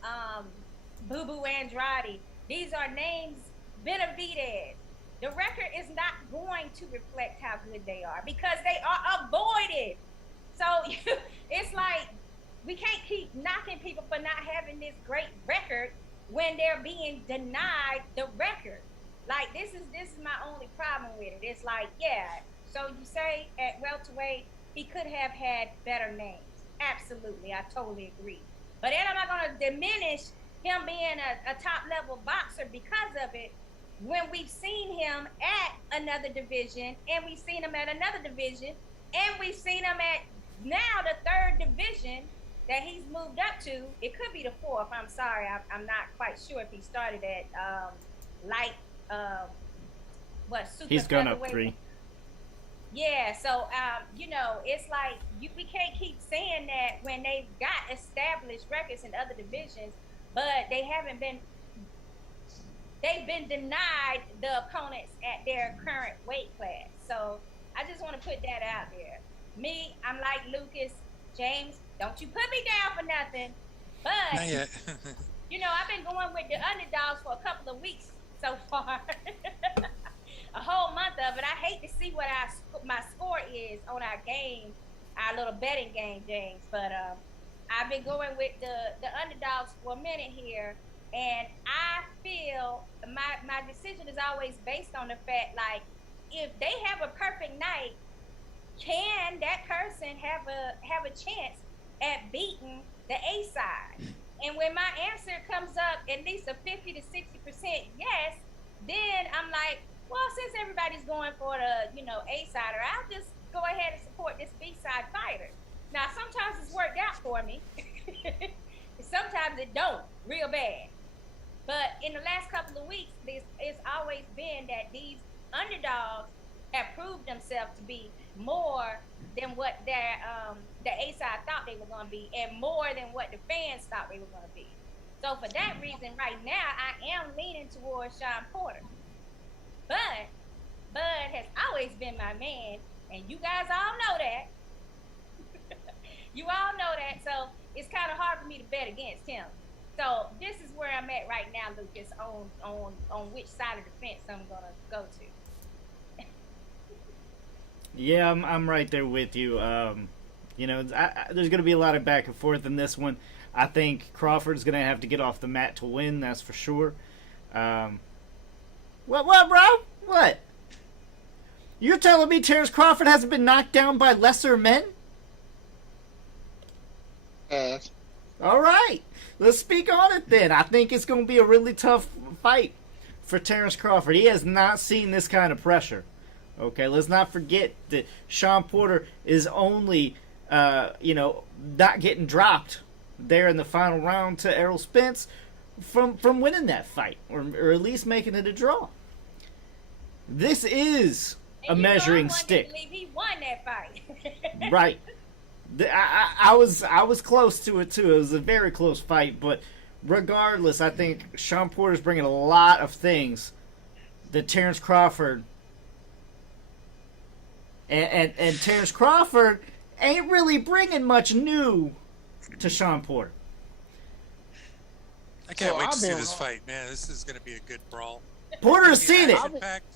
Boo Boo Andrade. These are names. Benavidez. The record is not going to reflect how good they are because they are avoided. So it's like we can't keep knocking people for not having this great record when they're being denied the record. Like, this is my only problem with it. It's like, yeah, so you say at welterweight he could have had better names. Absolutely, I totally agree. But then I'm not going to diminish him being a top level boxer because of it when we've seen him at another division and we've seen him at another division and we've seen him at now the third division that he's moved up to. It could be the fourth. I'm sorry. I'm not quite sure if he started at super he's gone up featherweight. 3. Yeah, so you know, it's like we can't keep saying that when they've got established records in other divisions, but they've been denied the opponents at their current weight class. So I just want to put that out there. Me, I'm like Lucas, James, don't you put me down for nothing. But Not yet. you know, I've been going with the underdogs for a couple of weeks so far. A whole month of it. I hate to see what my score is on our game, our little betting game, James. But I've been going with the underdogs for a minute here, and I feel my decision is always based on the fact, like, if they have a perfect night, can that person have a chance at beating the A side? And when my answer comes up at least a 50 to 60% yes, then I'm like, well, since everybody's going for the, A-sider, I'll just go ahead and support this B-side fighter. Now, sometimes it's worked out for me. Sometimes it don't, real bad. But in the last couple of weeks, it's always been that these underdogs have proved themselves to be more than what the A-side thought they were going to be, and more than what the fans thought they were going to be. So for that reason, right now, I am leaning towards Sean Porter. But Bud has always been my man, and you guys all know that. You all know that, so it's kind of hard for me to bet against him. So this is where I'm at right now, Lucas, on which side of the fence I'm gonna go to. Yeah, I'm right there with you. There's gonna be a lot of back and forth in this one. I think Crawford's gonna have to get off the mat to win. That's for sure. What, bro? What? You're telling me Terrence Crawford hasn't been knocked down by lesser men? All right. Let's speak on it then. I think it's going to be a really tough fight for Terrence Crawford. He has not seen this kind of pressure. Okay, let's not forget that Sean Porter is only, not getting dropped there in the final round to Errol Spence from winning that fight, or at least making it a draw. This is a measuring stick. He won that fight. Right. I was close to it too. It was a very close fight, but regardless, I think Sean Porter's bringing a lot of things that Terrence Crawford and Terrence Crawford ain't really bringing much new to Sean Porter. I can't So wait to I've see been this wrong. fight, man. This is going to be a good brawl. Porter has It's gonna seen be it. action-packed.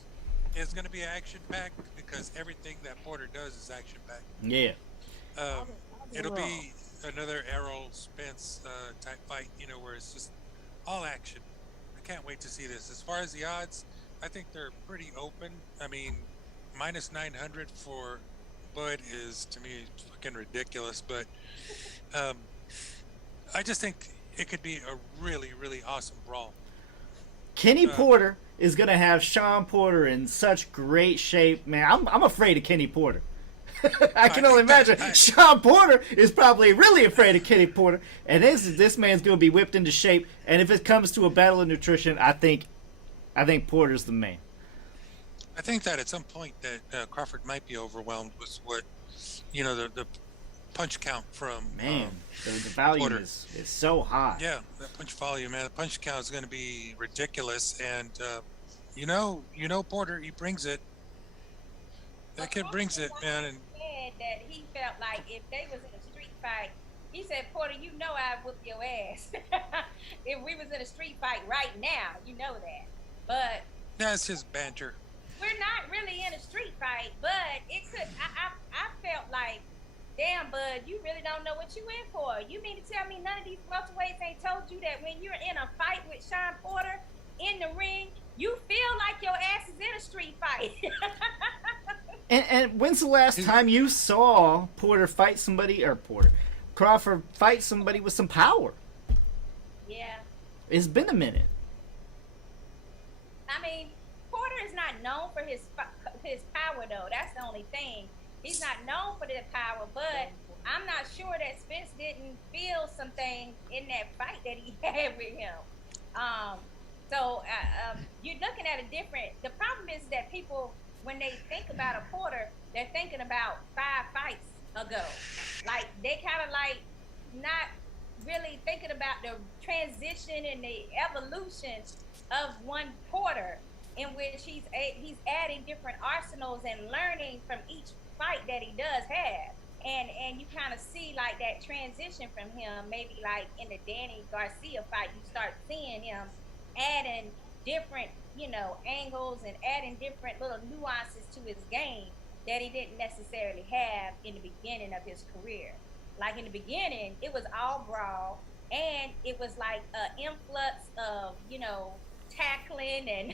It's going to be action-packed because everything that Porter does is action-packed. Yeah. It'll be another Errol Spence type fight, where it's just all action. I can't wait to see this. As far as the odds, I think they're pretty open. I mean, minus 900 for Bud is, to me, fucking ridiculous. But I just think it could be a really, really awesome brawl. Kenny Porter is going to have Sean Porter in such great shape. Man, I'm afraid of Kenny Porter. I can only imagine. Sean Porter is probably really afraid of Kenny Porter. And this man's going to be whipped into shape. And if it comes to a battle of nutrition, I think Porter's the man. I think that at some point that Crawford might be overwhelmed with what, the punch count from The volume Porter. is so high. Yeah, that punch volume, man. The punch count is going to be ridiculous, and Porter, he brings it. That kid brings it, man. And Said that he felt like if they was in a street fight, he said, Porter, I'd whoop your ass. If we was in a street fight right now, you know that. But that's just banter. we're not really in a street fight, but it could. I felt like, damn, Bud, you really don't know what you in for. You mean to tell me none of these welterweights ain't told you that when you're in a fight with Sean Porter in the ring, you feel like your ass is in a street fight? And when's the last time you saw Crawford fight somebody with some power? Yeah. It's been a minute. I mean, Porter is not known for his power, though. That's the only thing. He's not known for that power, but I'm not sure that Spence didn't feel some things in that fight that he had with him. So you're looking at a different. The problem is that people, when they think about a Porter, they're thinking about 5 fights ago. Like they kind of like not really thinking about the transition and the evolution of one Porter, in which he's adding different arsenals and learning from each fight that he does have. And you kind of see like that transition from him, maybe like in the Danny Garcia fight, you start seeing him adding different, angles and adding different little nuances to his game that he didn't necessarily have in the beginning of his career. Like in the beginning, it was all brawl, and it was like an influx of, tackling and,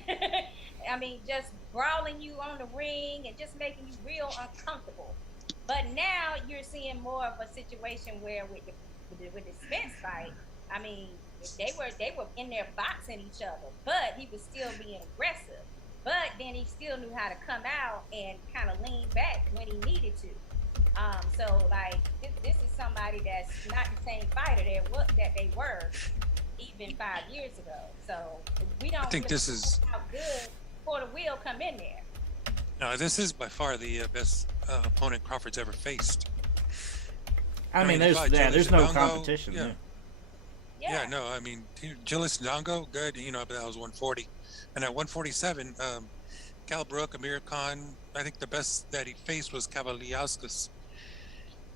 I mean, just brawling you on the ring and just making you real uncomfortable. But now you're seeing more of a situation where with the Spence fight, I mean, they were in there boxing each other, but he was still being aggressive. But then he still knew how to come out and kind of lean back when he needed to. So like this is somebody that's not the same fighter that they were even 5 years ago. So we don't. I think really this is know how good Porter will come in there. no. This is by far the best opponent Crawford's ever faced. I mean, he fought Gilles there's no Ndongo, competition. yeah. there. Yeah, no, I mean, Gilles Ndongo, good. That was 140. And at 147, Cal Brook, Amir Khan, I think the best that he faced was Kavaliauskas.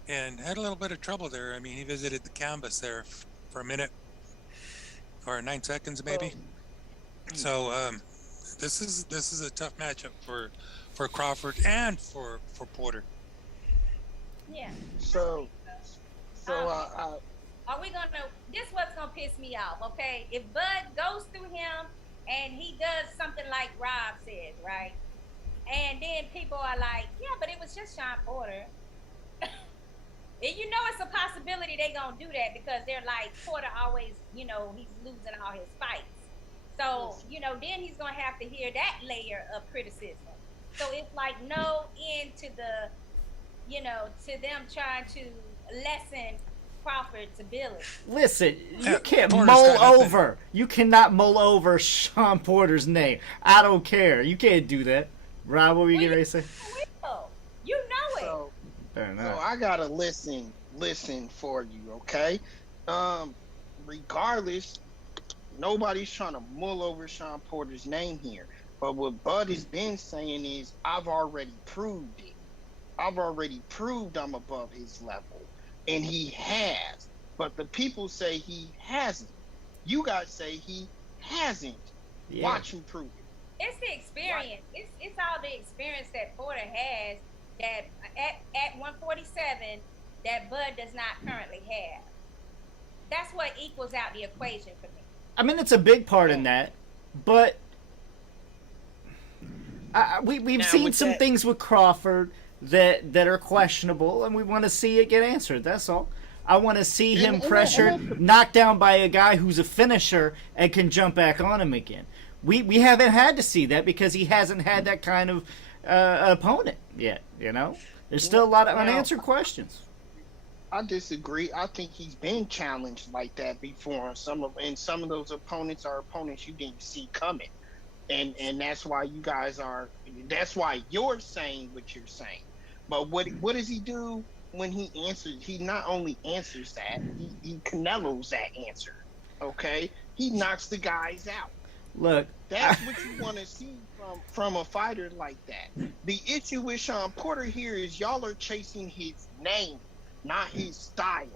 And had a little bit of trouble there. I mean, he visited the canvas there for a minute or 9 seconds, maybe. So this is a tough matchup for Crawford and for Porter. Yeah. So Are we gonna? This what's gonna piss me off, okay? If Bud goes through him and he does something like Rob says, right? And then people are like, yeah, but it was just Sean Porter. And it's a possibility they gonna do that because they're like, Porter always, he's losing all his fights. So, then he's gonna have to hear that layer of criticism. So it's like no end to the, to them trying to lessen Crawford's ability. Listen, you can't Porter's mull got nothing. over. You cannot mull over Sean Porter's name. I don't care. You can't do that. Rob, what were you getting ready to say? You know it. so Fair So enough. I gotta listen for you, okay? Regardless, nobody's trying to mull over Sean Porter's name here. But what Bud has been saying is, I've already proved it. I've already proved I'm above his level, and he has. But the people say he hasn't. You guys say he hasn't. Yeah. Watch him prove it. It's the experience. It's all the experience that Porter has that at 147 that Bud does not currently have. That's what equals out the equation for me. I mean, it's a big part in that, but we've Now, seen with some that- things with Crawford that are questionable, and we want to see it get answered. That's all. I want to see him pressured, knocked down by a guy who's a finisher and can jump back on him again. We haven't had to see that because he hasn't had that kind of opponent yet. You know, there's still a lot of unanswered questions. I disagree. I think he's been challenged like that before. And some of those opponents are opponents you didn't see coming, and that's why you guys are. That's why you're saying what you're saying. But what does he do when he answers? He not only answers that, he Canelo's that answer. Okay, he knocks the guys out. Look, That's what you want to see from a fighter like that. The issue with Sean Porter here is y'all are chasing his name, not his style,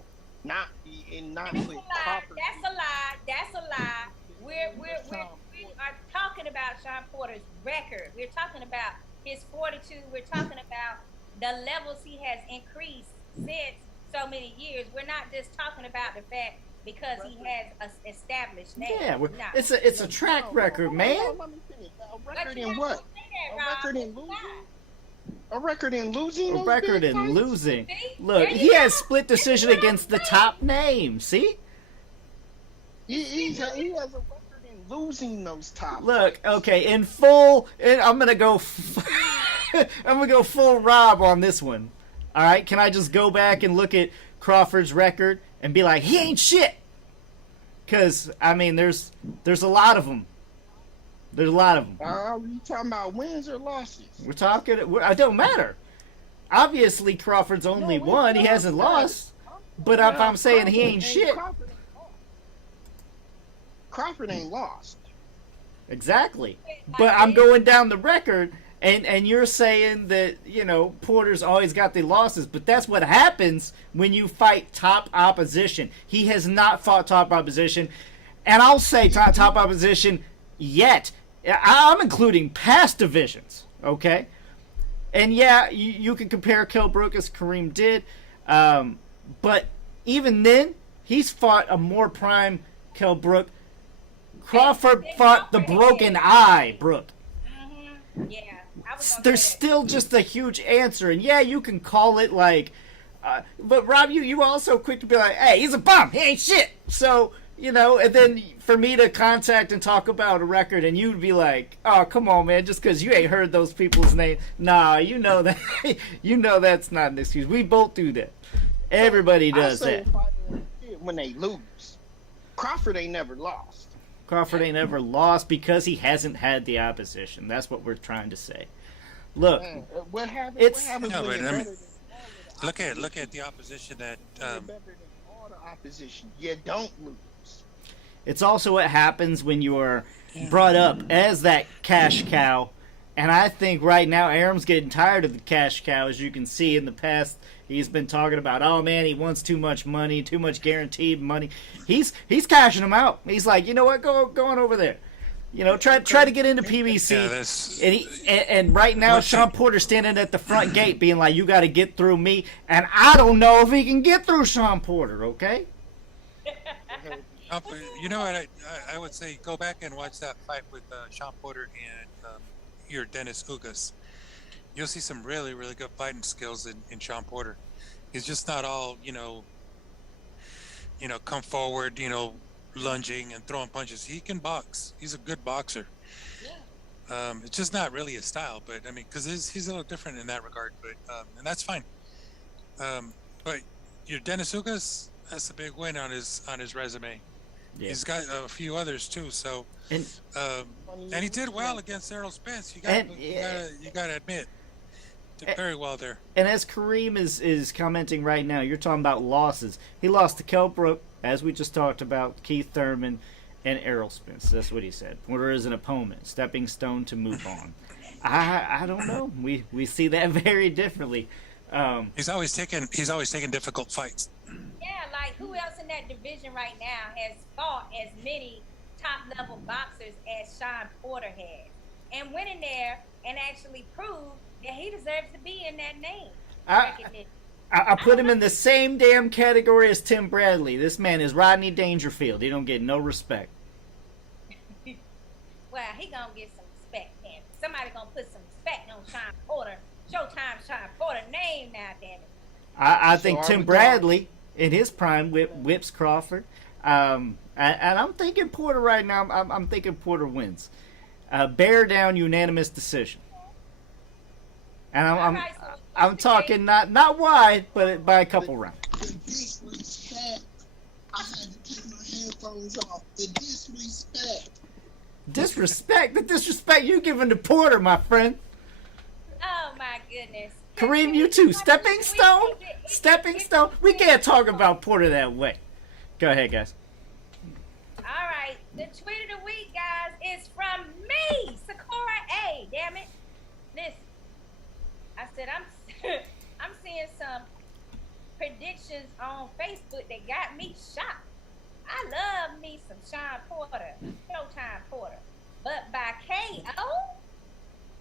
not with Crawford. That's a lie. That's a lie. We are talking about Sean Porter's record. We're talking about his fortitude. We're talking about the levels he has increased since so many years. We're not just talking about the fact because he has an established name. yeah, No. it's a track record, man. Let me finish. A But record you in have what? to say that, A Rob. record in losing? A record in losing? A those record big in fights? losing. See? Look, There he you has go. split decision That's what I'm against the saying. top name. See? He has a record in losing those top. Look, okay, in full, I'm gonna go. I'm gonna go full Rob on this one. All right, can I just go back and look at Crawford's record and be like, he ain't shit? Because I mean, there's a lot of them. There's a lot of them. Are you talking about wins or losses? We're talking. It don't matter. Obviously, Crawford's only No, it won. He does hasn't matter. lost. But if I'm saying he ain't shit, Crawford ain't lost. exactly. But I'm going down the record, and you're saying that, you know, Porter's always got the losses, but that's what happens when you fight top opposition. He has not fought top opposition, and I'll say top opposition yet. I'm including past divisions, okay? And yeah, you can compare Kell Brook as Kareem did, but even then, he's fought a more prime Kell Brook. Crawford fought the broken eye, Brook. Yeah. I was gonna There's say that. still just a huge answer, and yeah, you can call it like, but Rob, you were also quick to be like, hey, he's a bum, he ain't shit. So, you know, and then for me to contact and talk about a record, and you'd be like, oh, come on, man, just because you ain't heard those people's names. Nah, you know that, you know that's not an excuse. We both do that. Everybody does I say that. fighters shit when they lose. Crawford ain't never lost. Crawford ain't ever lost because he hasn't had the opposition. That's what we're trying to say. Look, Man, what happens? It's- What happens No, when but you're I mean, better than all of the Look at the opposition that You're better than all the opposition. You don't lose. it's also what happens when you are brought up as that cash cow. And I think right now Aram's getting tired of the cash cow. As you can see in the past, he's been talking about, oh man, he wants too much money, too much guaranteed money. He's cashing them out. He's like, you know what, go on over there. You know, try to get into PBC. Yeah, that's- And right now, Sean Porter standing at the front gate being like, you got to get through me. And I don't know if he can get through Sean Porter, okay? you know what? I would say go back and watch that fight with Sean Porter and your Dennis Ugas. You'll see some really, really good fighting skills in Sean Porter. He's just not all, come forward, lunging and throwing punches. He can box. He's a good boxer. It's just not really his style, but I mean, because he's a little different in that regard, but and that's fine. But your Dennis Ugas, that's a big win on his resume. Yeah. He's got a few others too, so And and he did well against Errol Spence. You And- got to admit, did very well there. And as Kareem is commenting right now, you're talking about losses. He lost to Kell Brook, as we just talked about, Keith Thurman, and Errol Spence. That's what he said. Porter is an opponent, stepping stone to move on. I don't know. We see that very differently. He's always taking difficult fights. Yeah, like who else in that division right now has fought as many top level boxers as Sean Porter has, and went in there and actually proved that he deserves to be in that name recognition. I put him in the same damn category as Tim Bradley. This man is Rodney Dangerfield. He don't get no respect. Well, he gonna get some respect, man. Somebody gonna put some respect on Sean Porter. Showtime Sean Porter name now, damn it. I think Tim Bradley in his prime whips Crawford. And I'm thinking Porter right now. I'm thinking Porter wins. Bear down unanimous decision. And I'm talking not wide, but by a couple rounds. The disrespect. I had to take my headphones off. The disrespect. Disrespect? The disrespect you giving to Porter, my friend. Oh my goodness. Kareem, you too. Stepping Stone? Stepping Stone? We can't talk about Porter that way. Go ahead, guys. All right. The tweet of the week, guys, is from me, Sakura A. Damn it. Listen. I said I'm seeing some predictions on Facebook that got me shocked. I love me some Sean Porter, Showtime Porter. But by KO,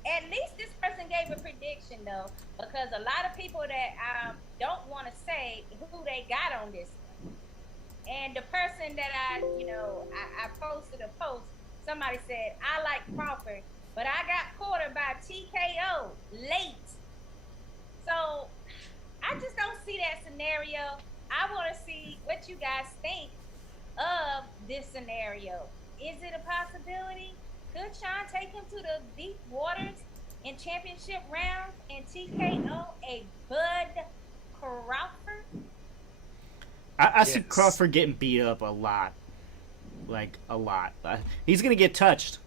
at least this person gave a prediction though, because a lot of people that don't want to say who they got on this one. And the person that I posted a post, somebody said, I like Crawford, but I got Porter by TKO late. So I just don't see that scenario. I want to see what you guys think of this scenario. Is it a possibility? Could Sean take him to the deep waters in championship rounds and TKO a Bud Crawford? I see Crawford getting beat up a lot. Like, a lot. He's going to get touched,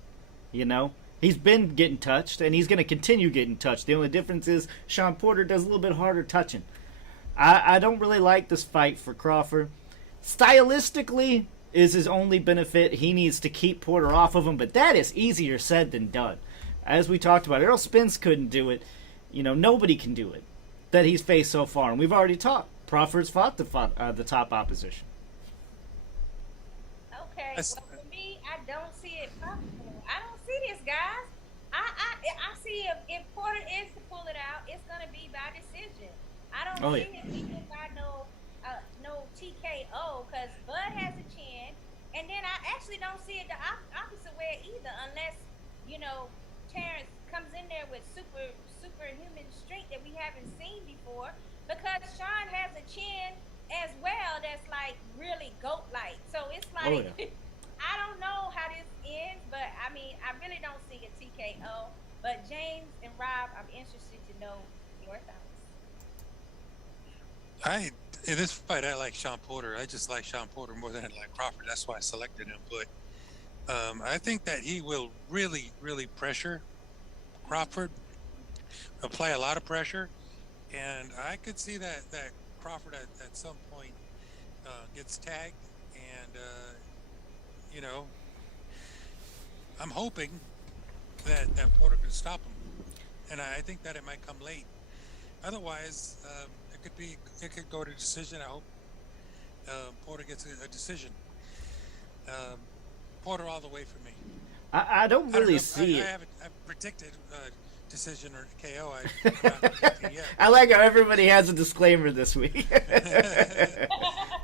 you know? He's been getting touched, and he's going to continue getting touched. The only difference is Sean Porter does a little bit harder touching. I don't really like this fight for Crawford. Stylistically is his only benefit. He needs to keep Porter off of him, but that is easier said than done. As we talked about, Errol Spence couldn't do it. You know, nobody can do it that he's faced so far, and we've already talked. Crawford's fought the top opposition. Okay, well, for me, I don't see it possible. I don't see this, guys. I see if Porter is to pull it out, it's going to be by decision. I don't see it even by no TKO, because Bud has a chin, and then I actually don't see it the opposite way either, unless, Terrence comes in there with superhuman strength that we haven't seen before, because Sean has a chin as well that's like really goat-like. So it's like, I don't know how this ends, but I mean, I really don't see a TKO. But James and Rob, I'm interested to know your thoughts. In this fight, I like Sean Porter. I just like Sean Porter more than I like Crawford. That's why I selected him. But I think that he will really, really pressure Crawford, apply a lot of pressure. And I could see that Crawford at some point gets tagged. And, I'm hoping that Porter can stop him. And I think that it might come late. Otherwise, it could go to decision. I hope Porter gets a decision. Porter all the way for me. I don't really see it. I haven't predicted decision or KO. I'm not predicting yet. I like how everybody has a disclaimer this week.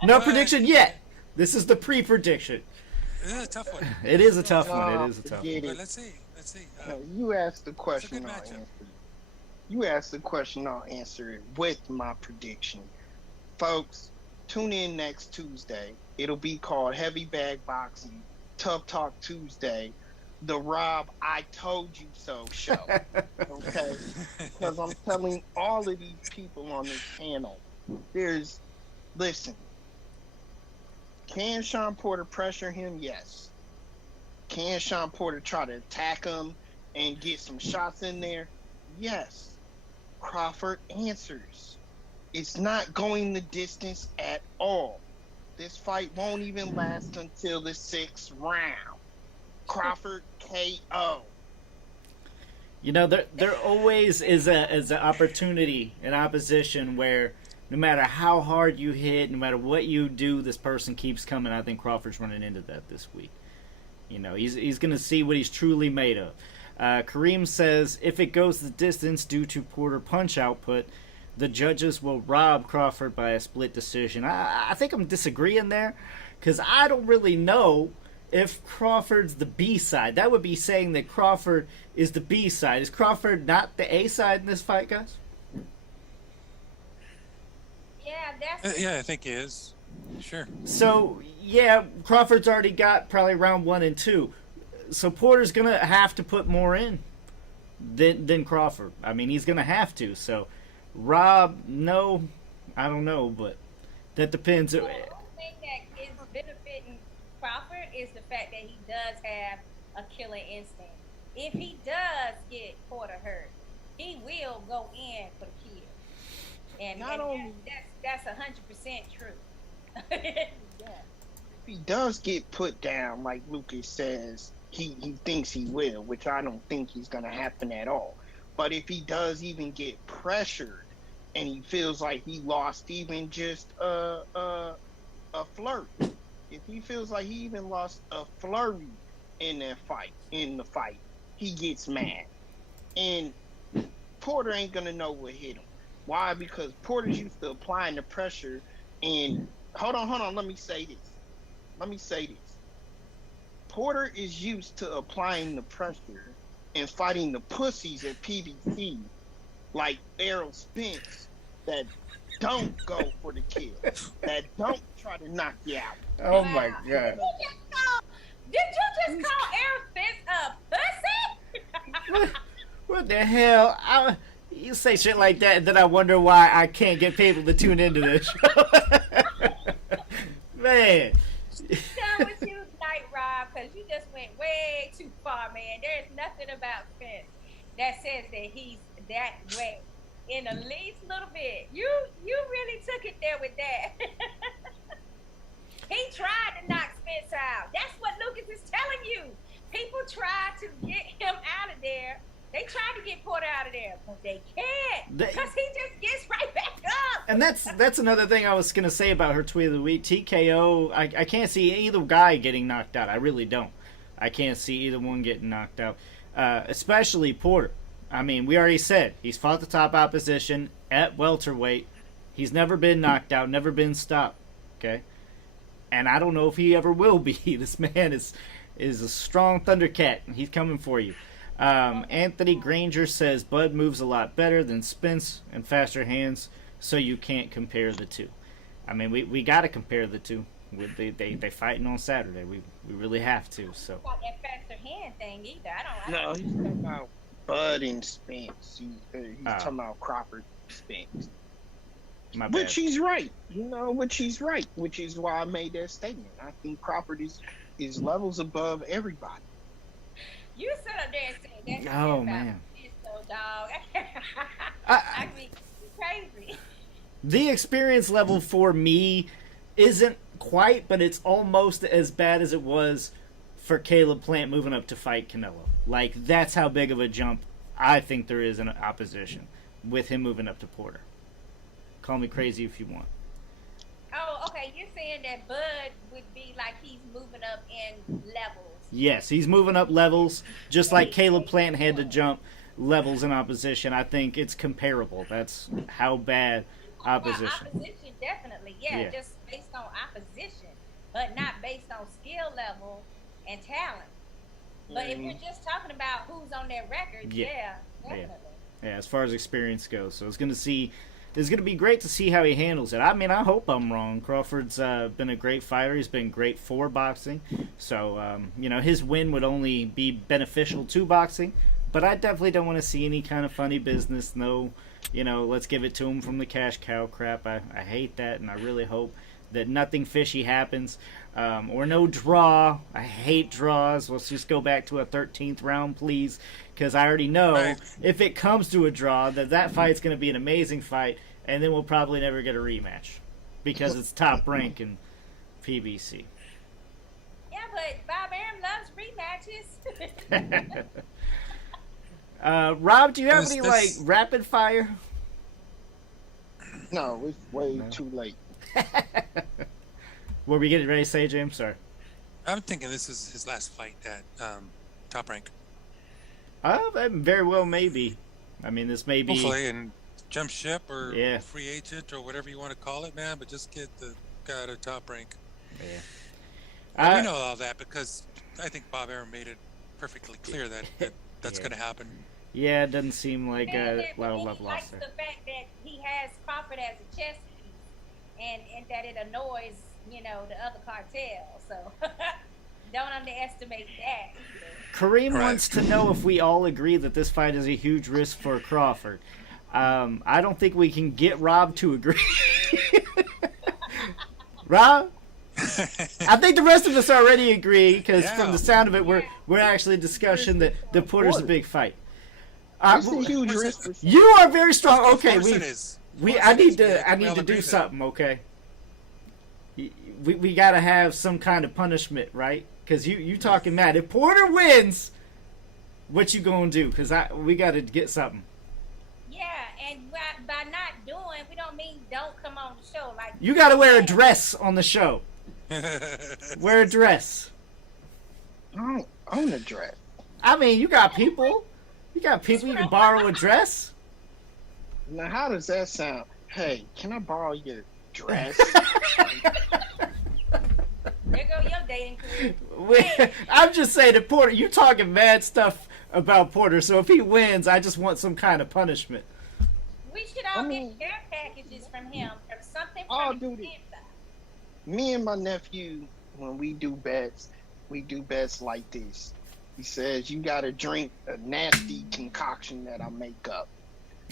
No prediction yet. This is the pre-prediction. It is a tough one. It is a tough one. It is a tough one. But let's see. You asked the question, I'll answer it. You asked the question, I'll answer it with my prediction. Folks, tune in next Tuesday. It'll be called Heavy Bag Boxing, Tough Talk Tuesday, the Rob I Told You So show. Okay? Because I'm telling all of these people on this panel, listen, can Sean Porter pressure him? Yes. Can Sean Porter try to attack him and get some shots in there? Yes. Crawford answers. It's not going the distance at all. This fight won't even last until the 6th round. Crawford KO. You know, there always is an opportunity, an opposition where no matter how hard you hit, no matter what you do, this person keeps coming. I think Crawford's running into that this week. You know, he's going to see what he's truly made of. Kareem says, if it goes the distance due to Porter punch output, the judges will rob Crawford by a split decision. I think I'm disagreeing there, because I don't really know if Crawford's the B side. That would be saying that Crawford is the B side. Is Crawford not the A side in this fight, guys? Yeah, I think he is. Sure. So, yeah, Crawford's already got probably round 1 and 2. So Porter's going to have to put more in than Crawford. I mean, he's going to have to. So, Rob, no, I don't know, but that depends. The only thing that is benefiting Crawford is the fact that he does have a killer instinct. If he does get Porter hurt, he will go in for the kill. And that's 100% true. Yeah. If he does get put down, like Lucas says, he thinks he will, which I don't think he's going to happen at all. But if he does even get pressured and he feels like he lost even just a flirt, if he feels like he even lost a flurry in the fight, he gets mad. And Porter ain't going to know what hit him. Why? Because Porter's used to applying the pressure. And hold on, let me say this. Porter is used to applying the pressure and fighting the pussies at PBC like Errol Spence that don't go for the kill, that don't try to knock you out. Oh my God. Did you just call Errol Spence a pussy? What the hell? You say shit like that, and then I wonder why I can't get people to tune into this show. Man. Done with you tonight, Rob, because you just went way too far, man. There's nothing about Spence that says that he's that way. In the least little bit. You really took it there with that. He tried to knock Spence out. That's what Lucas is telling you. People try to get him out of there. They tried to get Porter out of there, but they can't, because he just gets right back up. And that's another thing I was going to say about her tweet of the week. TKO, I can't see either guy getting knocked out. I really don't. I can't see either one getting knocked out, especially Porter. I mean, we already said he's fought the top opposition at welterweight. He's never been knocked out, never been stopped, okay? And I don't know if he ever will be. This man is a strong Thundercat, and he's coming for you. Anthony Granger says Bud moves a lot better than Spence and faster hands, so you can't compare the two. I mean, we got to compare the two. They fighting on Saturday. We really have to. So. Not that faster hand thing either. No, he's talking about Bud and Spence. He's talking about Crawford and Spence. My bad. Which he's right. Which he's right. Which is why I made that statement. I think Crawford is levels above everybody. You sit up there and say that's oh man, so dog. I mean, crazy. The experience level for me isn't quite, but it's almost as bad as it was for Caleb Plant moving up to fight Canelo. Like, that's how big of a jump I think there is in opposition with him moving up to Porter. Call me crazy if you want. Oh, okay. You're saying that Bud would be like he's moving up in levels. Yes, he's moving up levels, just like Caleb Plant had to jump levels in opposition. I think it's comparable. That's how bad opposition. Well, opposition, definitely. Yeah, just based on opposition, but not based on skill level and talent. But if you're just talking about who's on their record, definitely. Yeah, as far as experience goes. So it's going to be great to see how he handles it. I mean, I hope I'm wrong. Crawford's been a great fighter. He's been great for boxing. So, his win would only be beneficial to boxing. But I definitely don't want to see any kind of funny business. No, let's give it to him from the cash cow crap. I hate that, and I really hope that nothing fishy happens. Or no draw. I hate draws. Let's just go back to a 13th round, please. Because I already know if it comes to a draw, that fight's going to be an amazing fight, and then we'll probably never get a rematch because it's top rank in PBC. Yeah, but Bob Arum loves rematches. Rob, do you have This- any this- like rapid fire? No, it's way too late. Were we getting ready to say, James? Sorry. I'm thinking this is his last fight at Top Rank. Very well, maybe. I mean, this may be. Hopefully, and jump ship or Yeah. free agent or whatever you want to call it, man. But just get the guy to Top Rank. Yeah. And we know all that because I think Bob Arum made it perfectly clear that that's Yeah. going to happen. Yeah, it doesn't seem like And a lot of he love likes lost the there. fact that he has Crawford as a chess piece, and that it annoys the other cartel. So don't underestimate that. Kareem Right. wants to know if we all agree that this fight is a huge risk for Crawford. I don't think we can get Rob to agree. Rob? I think the rest of us already agree because from the sound of it, we're actually discussing that the Porter's a big fight. It's a huge risk. You are very strong. Okay, Of course it is. I need We to all do agree there. something. Okay, we got to have some kind of punishment, right? Because you talking mad. If Porter wins, what you gonna do? Because we got to get something. Yeah, and by not doing, we don't mean don't come on the show. Like You got to wear a dress on the show. Wear a dress. I don't own a dress. I mean, you got people. You got people you can borrow a dress. Now, how does that sound? Hey, can I borrow your dress? There go your dating career. I'm just saying that Porter, you talking mad stuff about Porter, so if he wins, I just want some kind of punishment. We should all get care packages from him or something. I'll from do his this. inside. Me and my nephew, when we do bets like this. He says you got to drink a nasty concoction that I make up.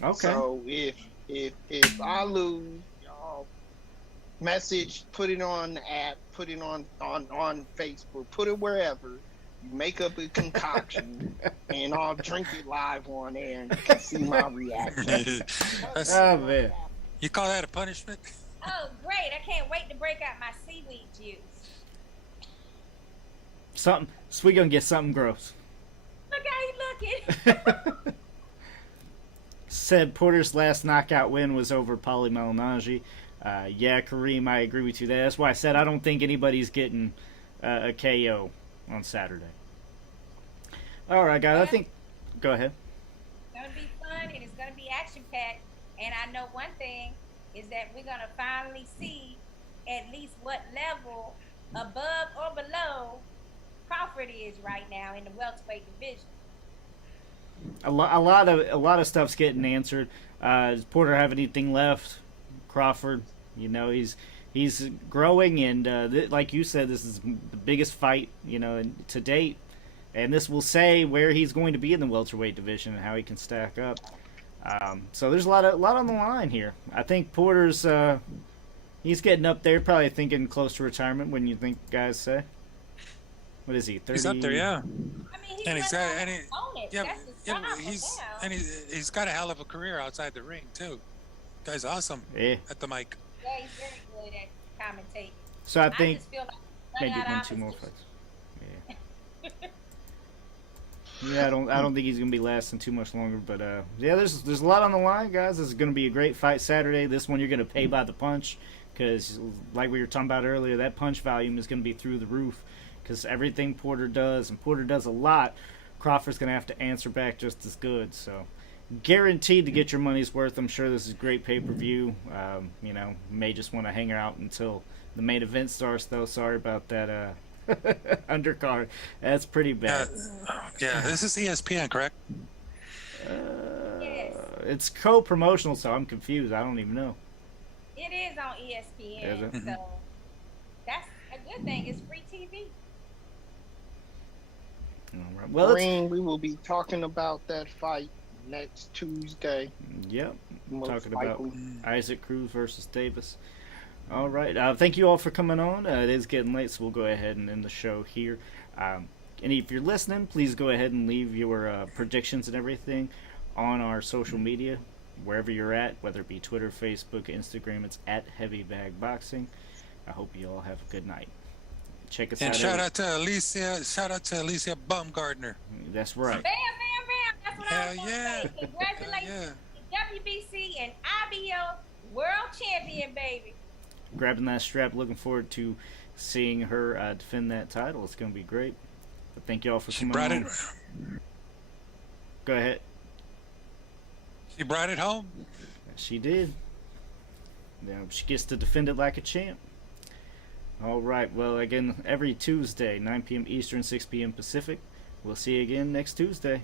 Okay. So if I lose, y'all message, put it on the app, put it on Facebook, put it wherever. You make up a concoction, and I'll drink it live on air, and you can see my reaction. Oh man. You call that a punishment? Oh, great. I can't wait to break out my seaweed juice. So we gonna get something gross. Look how you looking. Said Porter's last knockout win was over Paulie Malignaggi. Yeah, Kareem, I agree with you there. That's why I said I don't think anybody's getting a KO on Saturday. All right, guys. I think. Go ahead. It's going to be fun, and it's going to be action-packed. And I know one thing is that we're going to finally see at least what level above or below Crawford is right now in the welterweight division. A lot of stuff's getting answered. Does Porter have anything left? Crawford, he's growing, and like you said, this is the biggest fight to date, and this will say where he's going to be in the welterweight division and how he can stack up. So there's a lot on the line here. I think Porter's he's getting up there, probably thinking close to retirement. When you think guys say, what is he? 30? He's up there, yeah. I mean, he's And he's got, own and it. yeah, That's his yeah, job he's now. and he's got a hell of a career outside the ring too. Guy's awesome Yeah. at the mic. Yeah, he's very good at commentating. So I think just feel like maybe running out one, of two more opposition. fights. Yeah. Yeah, I don't think he's gonna be lasting too much longer. But yeah, there's a lot on the line, guys. This is gonna be a great fight Saturday. This one you're gonna pay by the punch, because like we were talking about earlier, that punch volume is gonna be through the roof. Because everything Porter does, and Porter does a lot, Crawford's gonna have to answer back just as good. So guaranteed to get your money's worth. I'm sure this is great pay-per-view. May just want to hang out until the main event starts, though. Sorry about that undercard. That's pretty bad. Yeah, this is ESPN, correct? Yes. It's co-promotional, so I'm confused. I don't even know. It is on ESPN, Is it? so that's a good thing. It's free TV. All right. Well, let's, Green, we will be talking about that fight next Tuesday. yep. Most Talking about likely. Isaac Cruz versus Davis. All right. Thank you all for coming on. It is getting late, so we'll go ahead and end the show here. And if you're listening, please go ahead and leave your predictions and everything on our social media, wherever you're at, whether it be Twitter, Facebook, Instagram. It's at Heavy Bag Boxing. I hope you all have a good night. Check us And out. shout out to Alicia Baumgartner. That's right. Bam, bam, bam. That's what I Hell want to yeah. say congratulations to WBC and IBO World Champion, baby. Grabbing that strap. Looking forward to seeing her defend that title. It's going to be great. But thank you all for She coming brought on. it. Go ahead. She brought it home. She did. Now she gets to defend it like a champ. All right. Well, again, every Tuesday, 9 p.m. Eastern, 6 p.m. Pacific. We'll see you again next Tuesday.